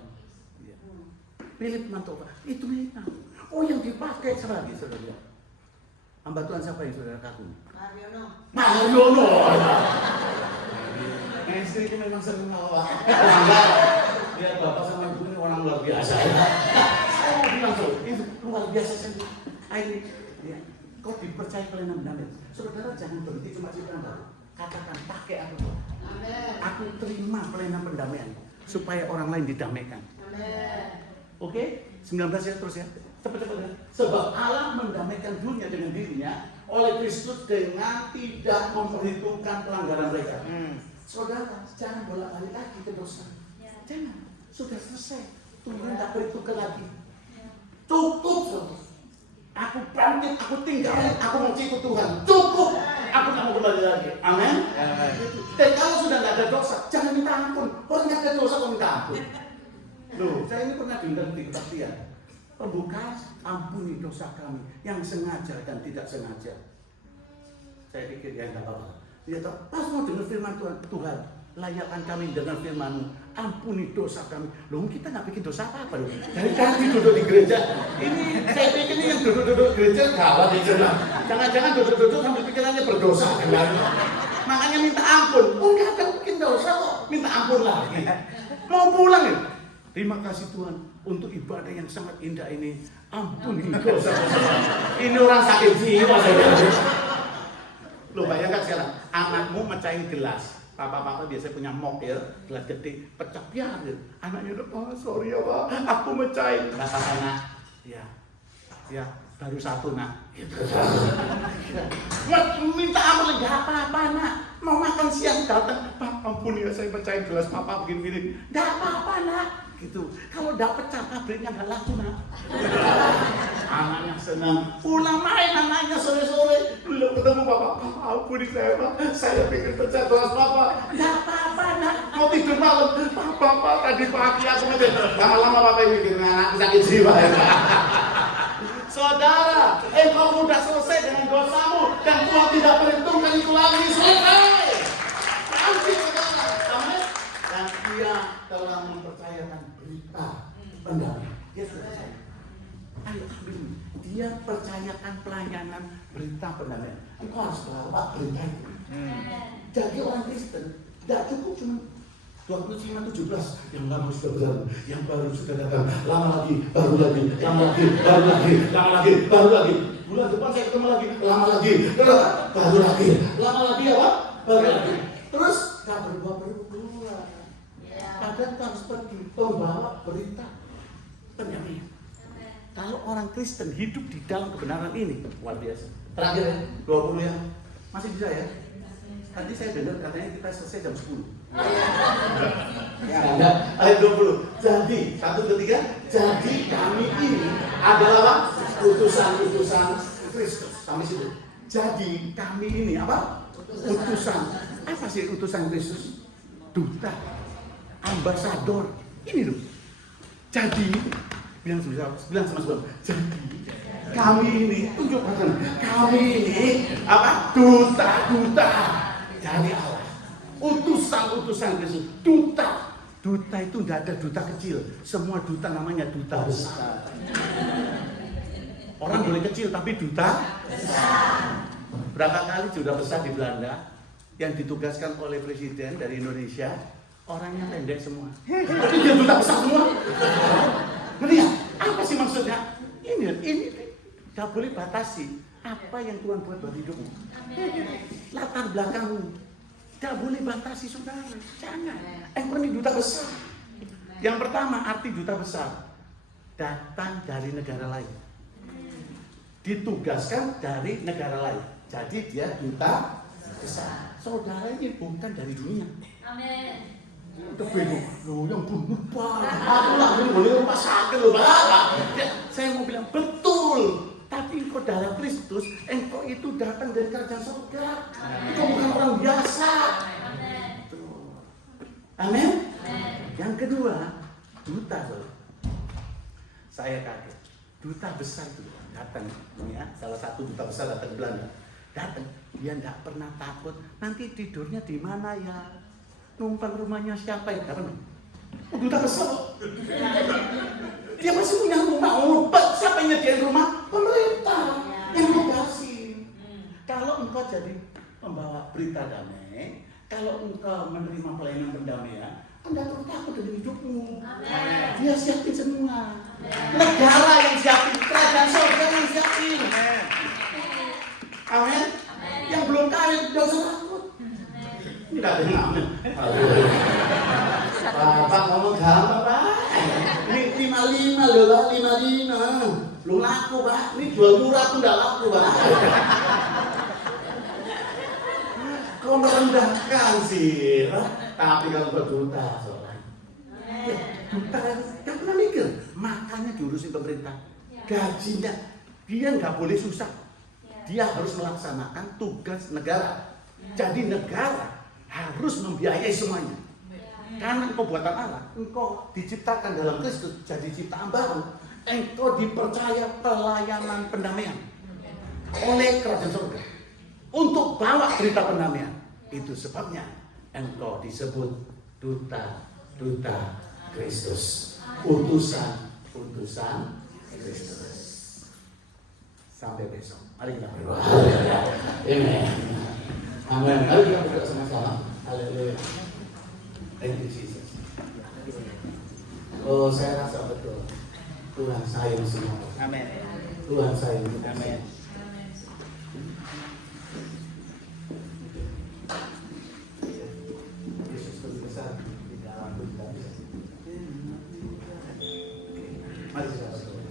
Philip Mantova, itu memang. Oh yang dipakai siapa lagi saudara? Hamba Tuhan siapa yang saudara kagum? Mariono. Istri itu memang sering ngawak. Lihat bapak sama ibu ini orang luar biasa. Saya bilang itu luar biasa sekali. Ini, ya, kau dipercaya pelayanan pendamaian. Saudara jangan berhenti cuma ciptaan baru. Katakan pakai aku. Aku terima pelayanan pendamaian supaya orang lain didamaikan. Oke? 19 ya terus ya. Cepat-cepat ya. Sebab Allah mendamaikan dunia dengan dirinya oleh Kristus dengan tidak memperhitungkan pelanggaran mereka. Saudara, jangan bolak-balik lagi ke dosa. Jangan. Sudah selesai. Tuhan tak perhitungkan lagi. Cukup, saudara. Aku bangkit, aku tinggalin, aku mau ikut Tuhan. Cukup. Aku tak mau kembali lagi. Amin. Dan kalau sudah nggak ada dosa, jangan minta ampun. Orang nggak ada dosa kok minta ampun. Loh, saya ini pernah diundang di kebaktian. Pembuka, ampuni dosa kami yang sengaja dan tidak sengaja. Saya pikir ya nggak apa-apa. Dia tahu, pas mau dengar firman Tuhan, layakkan kami dengan firman-Mu, ampuni dosa kami. Loh, kita nggak bikin dosa apa-apa loh. Dari tadi duduk di gereja, ini saya pikir ini yang duduk-duduk gereja gawat di sana. Jangan-jangan duduk-duduk sambil pikirannya berdosa. Makanya minta ampun. Oh, nggak ada bikin dosa kok, minta ampun lagi. Mau pulang ya? Terima kasih Tuhan untuk ibadah yang sangat indah ini. Ampuni dosa. Ini orang sakit jiwa saudara. Loh, bayangkan sekarang, anakmu mecahin gelas. Papa-papa biasanya punya mop ya, gelas gede, pecah biarin. Anaknya udah, oh sorry ya Pak, aku mecahin. Kata anak, ya baru satu nak. Minta ampun, nggak apa-apa nak. Mau makan siang datang, Pak ampun ya saya pecahin gelas papa begini-begini. Nggak apa-apa nak. Gitu. Kalau udah pecah pabriknya nggak laku nak. Anaknya senang. Pulang main anaknya sore-sore. Belum ketemu papa. Papa ampuni saya Pak. Saya pikir pecah gelas papa. Nggak apa-apa nak. Mau tidur malam. Papa tadi pagi aku aja. Lama-lama papa mikir anak sakit jiwa ya. Saudara, engkau sudah selesai dengan dosamu dan Tuhan tidak perhitungkan itu lagi. Selesai. Amin saudara. Amin. Dan Dia telah mempercayakan berita pendamaian. Dia sudah selesai. Dia percayakan pelayanan berita pendamaian. Engkau harus bawa berita itu. Jadi orang Kristen tidak cukup cuma 25:17 yang lama sudah berlalu, yang baru sudah datang, lama lagi, baru lagi, lama lagi, baru lagi, lama lagi, baru lagi. Bulan depan saya ketemu lagi, lama lagi, baru lagi, lama lagi apa? Baru lagi. Terus nggak berubah. Padahal kita harus pergi membawa berita pendamaian. Kalau orang Kristen hidup di dalam kebenaran ini, luar biasa. Terakhir ya, 20 ya, masih bisa ya? Tadi saya dengar katanya kita selesai jam 10. Ya, ayat 20. Jadi, 1, 2, 3. Jadi kami ini adalah apa? Utusan-utusan Kristus. Sampai situ. Jadi kami ini apa? Utusan. Apa sih utusan Kristus? Duta, ambasador. Ini loh. Jadi, bilang sama sebelum. Jadi kami ini, tunjukkan kami ini apa? Duta dari Allah. Utusan Kristus. Duta itu tidak ada duta kecil. Semua duta namanya duta besar. Orang boleh kecil tapi duta besar. Berapa kali duta besar di Belanda yang ditugaskan oleh presiden dari Indonesia, orangnya pendek semua. Tapi dia duta besar semua. Melihat apa sih maksudnya? Ini tidak boleh batasi apa yang Tuhan buat buat hidupmu. Latar belakangmu tidak boleh batasi, saudara. Jangan. Engkau ini duta besar. Yang pertama arti duta besar, datang dari negara lain, ditugaskan dari negara lain. Jadi dia duta besar. Saudara ini bukan dari dunia. Amin. Udah bingung, loh yang bunuh Pak, aku lahir boleh rumah sakit loh Pak. Saya mau bilang betul, tapi engkau dalam Kristus, engkau itu datang dari kerajaan surga. Engkau bukan orang biasa. Amin. Yang kedua, duta loh. Saya kaget, duta besar itu datang, ya, salah satu duta besar datang ke Belanda. Datang, dia tidak pernah takut. Nanti tidurnya di mana ya? Numpang rumahnya siapa yang karena duta besar. Dia masih punya rumah. Siapa yang nyediain rumah? Pemerintah yang kasih. Kalau engkau jadi pembawa berita damai, kalau engkau menerima pelayanan pendamaian, anda perlu takut dengan hidupmu. Dia siapin semua. Negara yang siapin, kerajaan surga yang siapin. Amin. Yang belum kawin, tidak usah takut. Ini tak ada amin. Pak ngomong gampang Pak. Ini 55 loh Pak, 55. Belum laku Pak. Ini jual murah tuh tidak laku Pak. Kau merendahkan sih. Tapi kalau berduta soalnya. Duta yang pernah mikir. Makanya diurusin pemerintah. Gajinya dia nggak boleh susah. Dia harus melaksanakan tugas negara. Jadi negara harus membiayai semuanya. Karena engkau buatan Allah, engkau diciptakan dalam Kristus, jadi ciptaan baru. Engkau dipercaya pelayanan pendamaian oleh kerajaan surga untuk bawa berita pendamaian. Itu sebabnya engkau disebut duta Kristus, utusan Kristus. Sampai besok. Mari kita berdoa. Amin. Amin. Mari kita berdoa sama-sama. Haleluya. Thank you Jesus. Oh, saya rasa betul. Tuhan sayang semua. Amin. Tuhan sayang kita. Amin. Yesus lebih besar di dalam kita. Mari kita berdoa.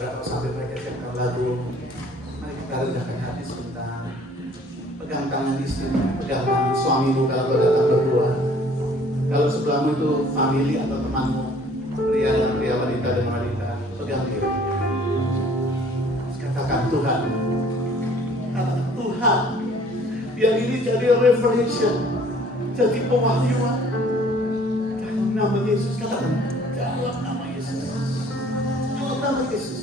Berapa sampai mereka siapkan lagu. Mari kita rendahkan hati sebentar. Pegang tangan istrimu, pegang tangan suamimu kalau datang berdua. Kalau sebelahmu itu family atau temanmu, pria wanita dan wanita, pegang dia. Katakan Tuhan, biar ini jadi revelation, jadi pewahyuan. Dalam nama Yesus, katakan dalam nama Yesus, dalam nama Yesus.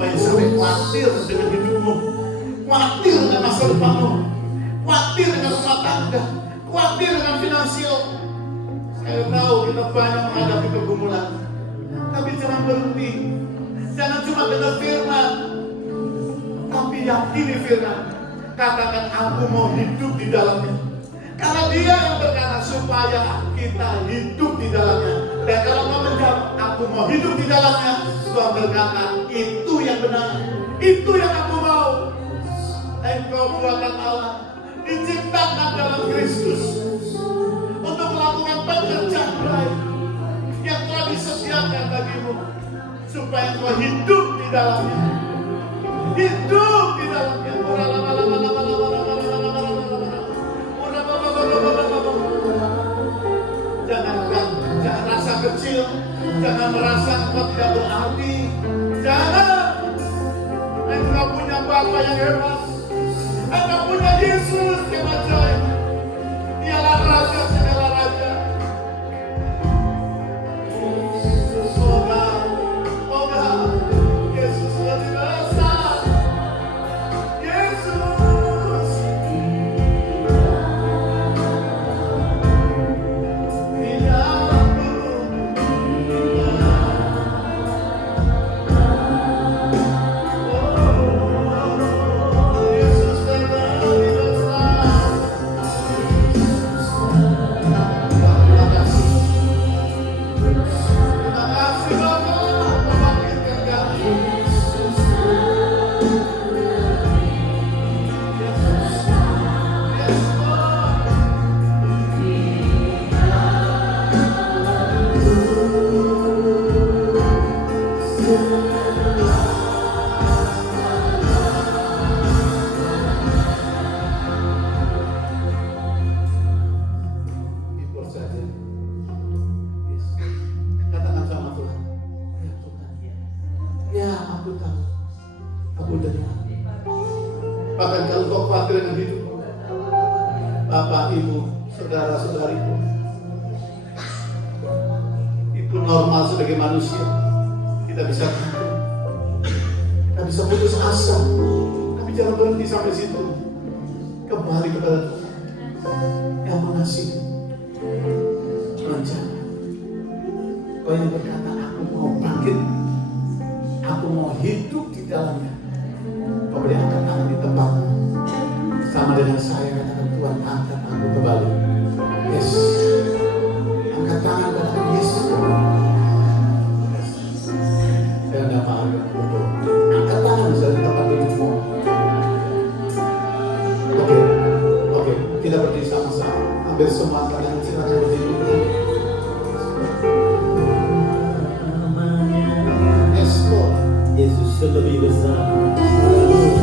Supaya sampai khawatir dengan hidupmu, khawatir dengan masa depanmu, khawatir dengan rumah tangga, khawatir dengan finansial. Saya tahu kita banyak menghadapi pergumulan. berhenti. Jangan cuma dengar firman, tapi yakini firman. Katakan aku mau hidup di dalamnya. Karena dia yang berkata supaya kita hidup di dalamnya. Dan kalau kau menjawab aku mau hidup di dalamnya, Tuhan berkata itu yang benar, itu yang aku mau. Engkau buatan Allah, diciptakan dalam Kristus untuk melakukan pekerjaan baik yang telah disediakan bagimu, supaya engkau hidup di dalamnya. Hidup di dalamnya. Jangan rasa kecil, jangan merasa engkau tidak berarti. Jangan. Engkau punya Bapa yang hebat. Engkau punya Yesus yang ajaib. Dialah Raja segala raja. Semoga Yesus lebih besar. Yesus di dalamku. Yesus lebih besar. Terima kasih. Terima kasih Bapa, membangkitkan kami. Yes, Lord. Ikut saja. Yes. Katakan sama Tuhan. Ya Tuhan. Ya aku tahu. Aku dengar. Bahkan kalau kau khawatir dengan hidupmu, Bapak, Ibu, saudara-saudariku, itu normal sebagai manusia. Kita bisa takut, kita bisa putus asa, tapi jangan berhenti sampai situ. Kembali kepada Tuhan yang mengasihi, menjaga. Kau yang berkata, aku mau bangkit, aku mau hidup di dalamnya. Kau boleh angkat tangan di tempatmu, sama dengan saya, katakan Tuhan, angkat aku kembali. Yes, angkat tangan, katakan yes. Saya tidak paham dengan betul. Angkat tangan misalnya di tempat dudukmu. Oke, kita berdiri sama-sama. Ambil semua kalian silakan berdiri. Yes, Lord. Yesus lebih besar. Yes.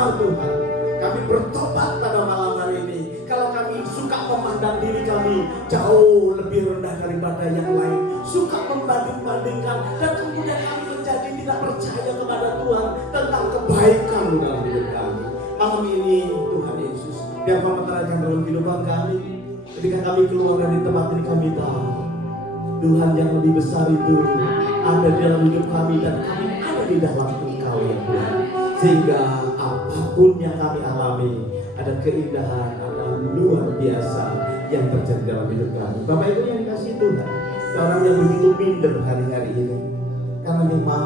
benar Tuhan. Kami bertobat pada malam hari ini. Kalau kami suka memandang diri kami jauh lebih rendah daripada yang lain, suka membanding-bandingkan, dan kemudian kami menjadi tidak percaya kepada Tuhan tentang kebaikan dalam hidup kami. Malam ini Tuhan Yesus, biar Kau menerangkan dalam kehidupan kami. Ketika kami keluar dari tempat ini, kami tahu Tuhan yang lebih besar itu ada di dalam hidup kami, dan kami ada di dalam Engkau ya Tuhan. Sehingga apapun yang kami alami, ada keindahan, ada luar biasa yang terjadi dalam hidup kami. Bapak Ibu yang dikasihi Tuhan, orang yang begitu minder hari-hari ini, karena memang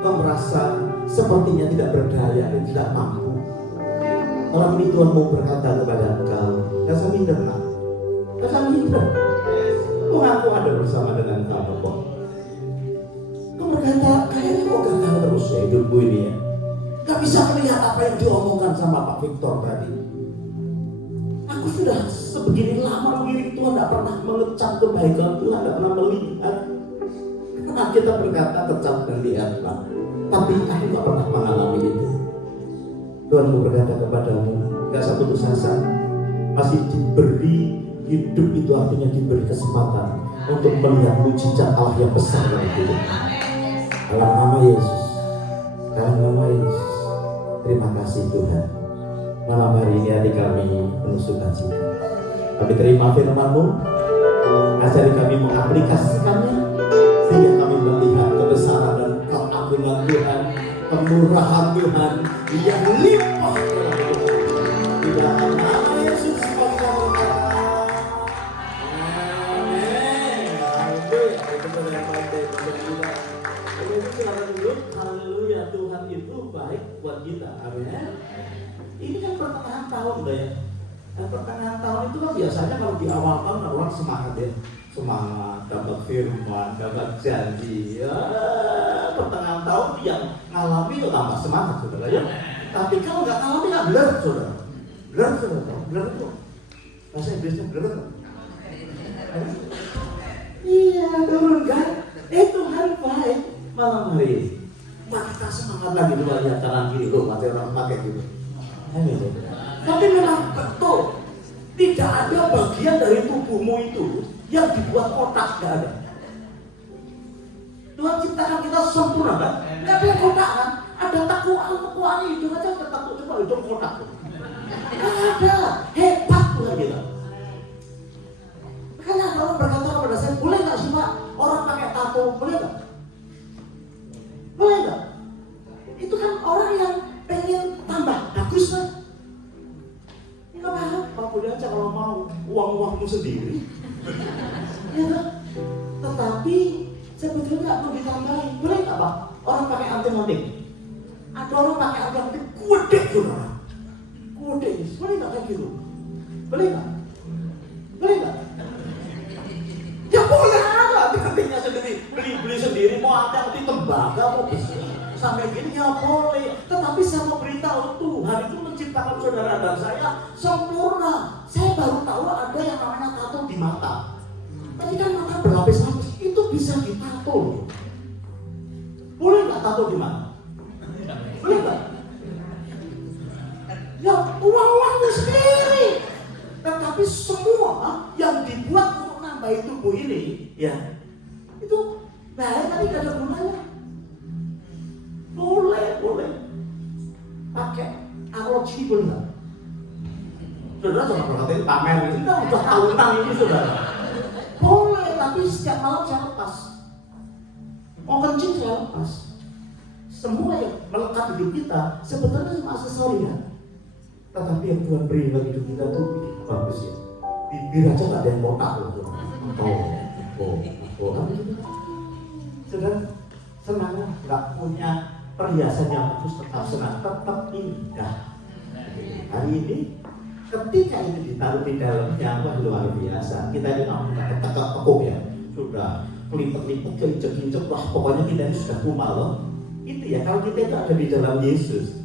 kau merasa sepertinya tidak berdaya dan tidak mampu. Malam ini Tuhan mau berkata kepada engkau, rasa minder nak, rasa minder. Mengaku ada bersama dengan kamu kok. Kau berkata, kayaknya kok gagal terus ya hidupku ini ya. Gak bisa melihat apa yang diomongkan sama Pak Victor tadi. Aku sudah sebegini lama mengiring Tuhan, gak pernah mengecap kebaikan Tuhan, gak pernah melihat. Karena kita berkata kecap dan lihatlah, tapi aku gak pernah mengalami itu. Tuhan mau berkata kepadamu, gak satu putus asa, masih diberi hidup, itu artinya diberi kesempatan untuk melihat mujizat Allah yang besar dalam hidup. Dalam nama Yesus, dalam nama Yesus, terima kasih Tuhan. Malam hari ini adik kami penuh sukacita. Kami terima firman-Mu, ajari kami mengaplikasikannya, sehingga kami melihat kebesaran dan keagungan Tuhan, kemurahan Tuhan yang limpah dalam hidup kami. Di dalam nama Yesus kami berdoa. Amin. Haleluya. Itu yang baik untuk kita. Kemudian silakan duduk. Haleluya, Tuhan itu baik buat kita. Amin. Ini kan pertengahan tahun ya. Dan pertengahan tahun itu kan biasanya kalau di awal tahun orang semangat ya. Semangat, dapat firman, dapat janji ya. Pertengahan tahun yang ngalami itu tambah semangat saudara ya. Tapi kalau nggak ngalami kan blur saudara. Blur saudara, blur itu bahasa Inggrisnya blur. Iya turun kan. Tuhan baik malam hari ini. Kita semangat lagi dulu lihat kanan kiri loh, mati orang pakai gitu. Tapi memang betul tidak ada bagian dari tubuhmu itu yang dibuat kotak, tidak ada. Tuhan ciptakan kita sempurna kan? Nggak ada kotak kan? Ada tekuan hidung aja, ada takut coba hidung kotak. Nggak ada, hebat Tuhan kita. Makanya kalau berkata kepada saya, boleh nggak sih Pak orang pakai tato, boleh nggak? Boleh nggak? Itu kan orang yang pengen tambah bagus kan? Nggak apa-apa, boleh aja kalau mau uang-uangmu sendiri. Ya kan? Tetapi sebetulnya nggak perlu ditambahin. Boleh nggak Pak? Orang pakai anting-anting. Ada orang pakai anting-anting gede saudara. Gede, boleh nggak kayak gitu? Boleh nggak? Boleh nggak? Ya boleh ada anting-antingnya sendiri. Beli sendiri, mau anting-anting tembaga, mau besi sampai gini ya boleh. Tetapi saya mau beritahu Tuhan itu menciptakan saudara dan saya sempurna. Saya baru tahu ada yang namanya tato di mata. Tadi kan mata berlapis-lapis, itu bisa ditato. Boleh nggak tato di mana? Boleh nggak? Ya uang-uangmu sendiri. Tetapi semua yang dibuat untuk nambahi tubuh ini, ya itu baik tapi nggak ada gunanya. Boleh. Pakai arloji boleh nggak? Saudara jangan berkata pamer, kita udah tahunan ini saudara. Boleh, tapi setiap malam saya lepas. Mau kencing saya lepas. Semua yang melekat hidup kita sebetulnya cuma aksesori ya. Tetapi yang Tuhan beri bagi hidup kita tuh bagus ya. Bibir aja nggak ada yang botak loh. Saudara senang nggak punya perhiasan yang bagus, tetap senang, tetap indah. Hari ini ketika itu ditaruh di dalamnya, wah luar biasa. Kita ini nggak tekuk ya, sudah pelipet-lipet, keinjek-injek, wah pokoknya kita ini sudah kumal loh. Itu ya, kalau kita itu ada di dalam Yesus,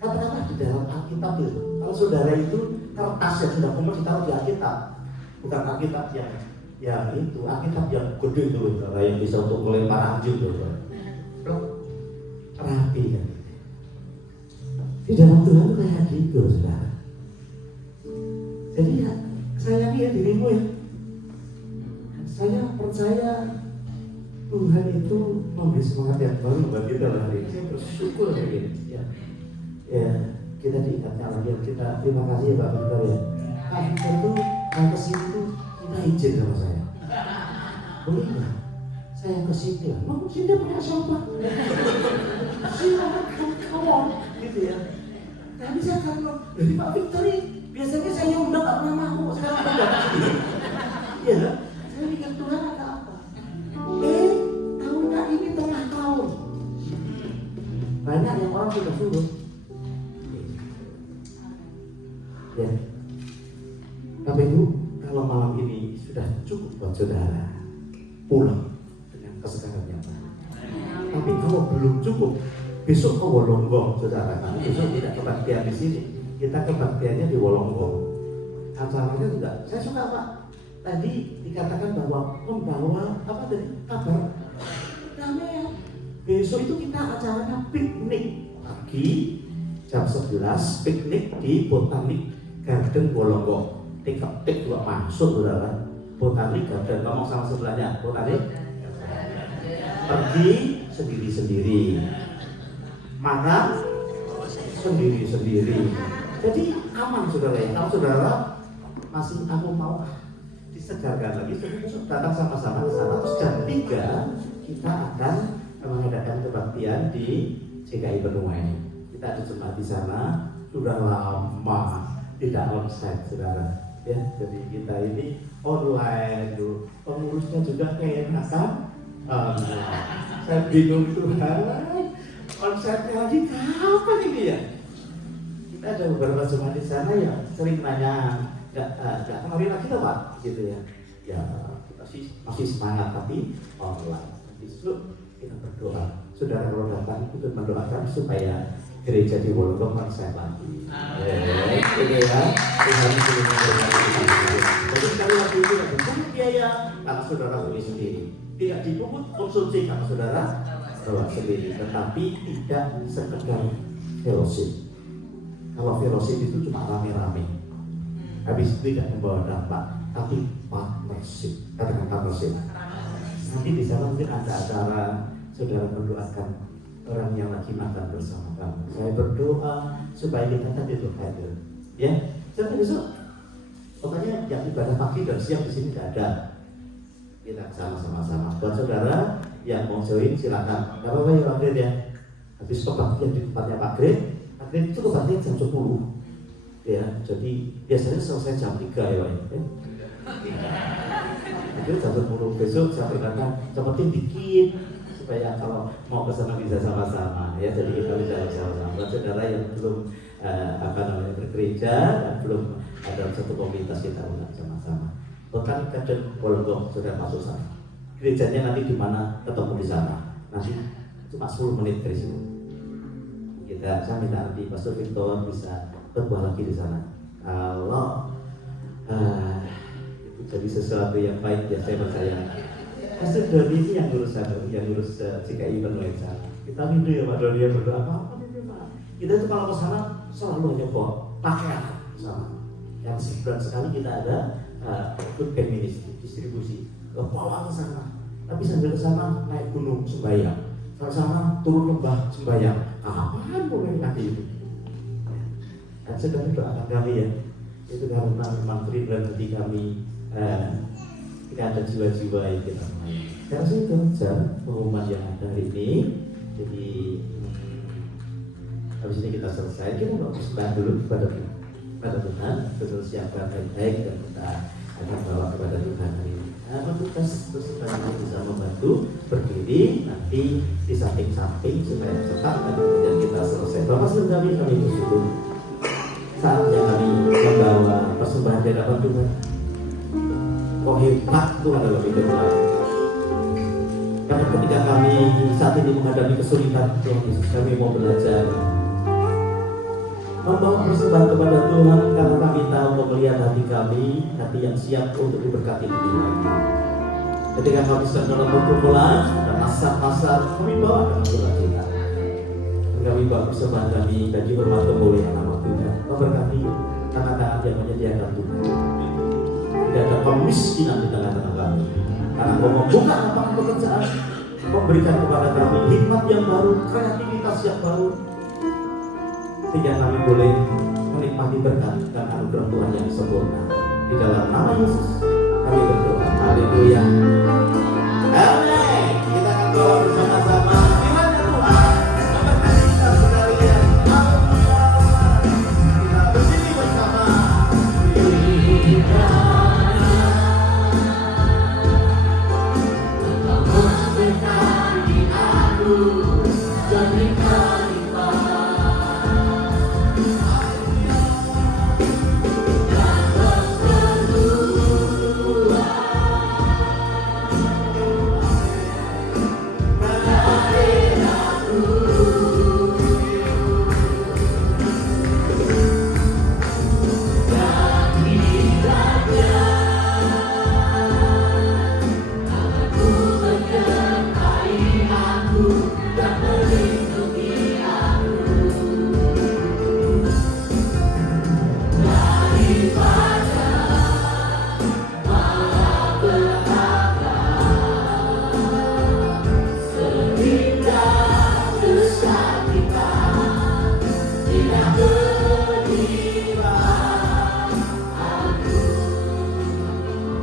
katakanlah di dalam Alkitab itu. Kalau saudara itu kertas yang sudah kumal ditaruh di Alkitab, bukan Alkitab yang itu, Alkitab yang gede itu loh, yang bisa untuk melempar anjing loh. Rapi kan. Di dalam Tuhan itu kayak gitu, saudara. Jadi ya, sayangi ya dirimu ya. Saya percaya Tuhan itu memberi semangat yang baru buat kita hari ini. Saya bersyukur hari ini. Ya, kita diingatkan lagi. Kita terima kasih ya Pak Victor ya. Pak Victor itu kalau kesini tuh minta izin sama saya. Boleh nggak? Saya kesini lah. Mau sini punya siapa? Silakan kawan, gitu ya. Tapi saya kan dari Pak Victor ini biasanya saya undang nggak pernah mau. Sekarang udah datang sendiri. Iya, saya pikir Tuhan ada apa? Tahunnya ini tengah tahun. Banyak yang orang sudah suruh. Ya, Bapak Ibu, kalau malam ini sudah cukup buat saudara pulang dengan kesegaran yang baru. Tapi kalau belum cukup, besok ke Wolonggong, saudara. Kami besok tidak kebaktian di sini, kita kebaktiannya di Wolonggong. Acaranya juga, saya suka Pak. Tadi dikatakan bahwa membawa apa tadi kabar damai. Besok itu kita acaranya piknik pagi jam 11, piknik di Botanik Garden Wolonggong. Tik juga masuk saudara. Botanik Garden, ngomong sama sebelahnya, Botanik pergi sendiri-sendiri, makan sendiri-sendiri. Jadi aman saudara ya. Kalau saudara masih aku mau disegarkan lagi, besok datang sama-sama ke sana. Terus jam 3 kita akan mengadakan kebaktian di CKI Benua ini. Kita ada jemaat di sana, sudah lama tidak onsite saudara. Ya, jadi kita ini online dulu. Pengurusnya juga keenakan. Saya bingung Tuhan, konsepnya lagi kapan ini ya? Kita ada beberapa jemaat di sana yang sering nanya, nggak kemarin lagi loh Pak, gitu ya. Ya kita masih semangat tapi online. Justru kita berdoa, saudara kalau datang ikut mendoakan supaya gereja di Wolonggong konsep lagi. Gitu ya. Jadi sekali lagi itu tidak dipungut biaya karena saudara beli sendiri. Tidak dipungut konsumsi karena saudara bawa sendiri. Tetapi tidak sekedar fellowship. Kalau fellowship itu cuma rame-rame. Habis itu tidak membawa dampak, tapi partnership. Katakan partnership. Nanti di sana mungkin ada acara saudara mendoakan orang yang lagi makan bersama kamu. Saya berdoa supaya kita tadi itu hadir. Ya, saya besok. Pokoknya yang ibadah pagi dan siang di sini tidak ada. Kita sama-sama. Buat saudara yang mau join silakan. Gak apa-apa ya Pak Gret ya. Habis kebaktian di tempatnya Pak Gret itu kebaktian jam 10. Ya, jadi biasanya selesai jam 3 ya Pak. Itu jam 10 besok saya berkata cepetin dikit supaya kalau mau ke sana bisa sama-sama ya. Jadi kita bisa sama-sama. Buat saudara yang belum bergereja dan belum ada satu komunitas kita undang sama-sama. Bahkan kadang Wolonggong sudah masuk sana. Gerejanya nanti di mana ketemu di sana. Nanti cuma 10 menit dari sini. Saya minta nanti Pastor Victor bisa berbuah lagi di sana. Kalau itu jadi sesuatu yang baik ya saya percaya. Pastor Doni ini yang ngurus CKI Benua sana. Kita minta ya Pak Doni ya berdoa apa nih Pak. Kita itu kalau ke sana selalu hanya bawa pakaian sama. Yang sebulan sekali kita ada ikut ministry distribusi ke bawah ke sana. Tapi sambil ke sana naik gunung sembahyang, ke sana turun lembah sembahyang. Apaan boleh nanti itu? Dan sedang doakan kami ya. Itu karena memang rinduan hati kami. Kita ada jiwa-jiwa yang kita melayani. Saya rasa itu saja pengumuman yang ada hari ini. Jadi habis ini kita selesai. Kita mau bersembahan dulu kepada Tuhan, betul siapkan baik-baik dan kita akan bawa kepada Tuhan hari ini. Untuk supaya bisa membantu berdiri nanti di samping-samping supaya cepat dan kemudian kita selesai. Bapak sudah kami bersyukur saatnya kami membawa persembahan di hadapan Tuhan. Kok hebat Tuhan dalam hidup kami. Karena ketika kami saat ini menghadapi kesulitan Tuhan Yesus, kami mau belajar membawa persembahan kepada Tuhan karena kami tahu melihat hati kami, hati yang siap untuk diberkati lebih lagi. Ketika kami sedang dalam perkumpulan dan masa-masa kami bawa dalam kita. Kami Bapak persembahan kami bagi hormat kemuliaan nama Tuhan. Memberkati tangan-tangan yang menyediakan Tuhan. Tidak ada kemiskinan di tengah-tengah kami. Karena Kau membuka lapangan pekerjaan, memberikan kepada kami hikmat yang baru, kreativitas yang baru, sehingga kami boleh menikmati berkat dan anugerah Tuhan yang sempurna. Di dalam nama Yesus kami berdoa. Haleluya. Amin. Kita akan doa bersama-sama. Kiranya Tuhan memberkati kita sekalian. Haleluya. Kita berdiri bersama.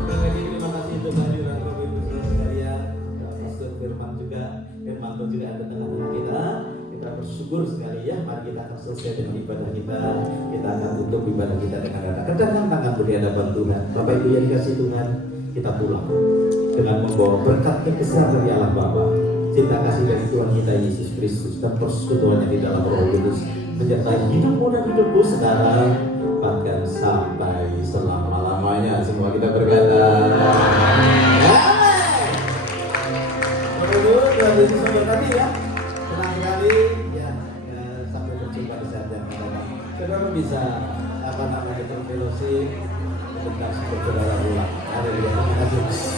Terima kasih untuk kehadiran Bapak Ibu Saudara sekalian. Pastor Firmanto juga ada tengah-tengah kita. Kita bersyukur sekali ya. Mari kita akan selesai dengan ibadah kita. Kita akan tutup ibadah kita dengan kedekatan tangan di hadapan Tuhan. Bapak Ibu yang dikasih Tuhan, kita pulang dengan membawa berkat yang besar dari Allah Bapa, cinta kasih dari Tuhan kita Yesus Kristus, dan persekutuannya di dalam Roh Kudus menyertai hidupmu dan hidupku sekarang bahkan sampai selama-lamanya. Semua kita berkata Tuhan Yesus memberkati ya. Senang sekali ya, sampai berjumpa di saat yang akan datang. Saudara bisa terfellowship, bentar saudara ulang. Haleluya. Terima kasih.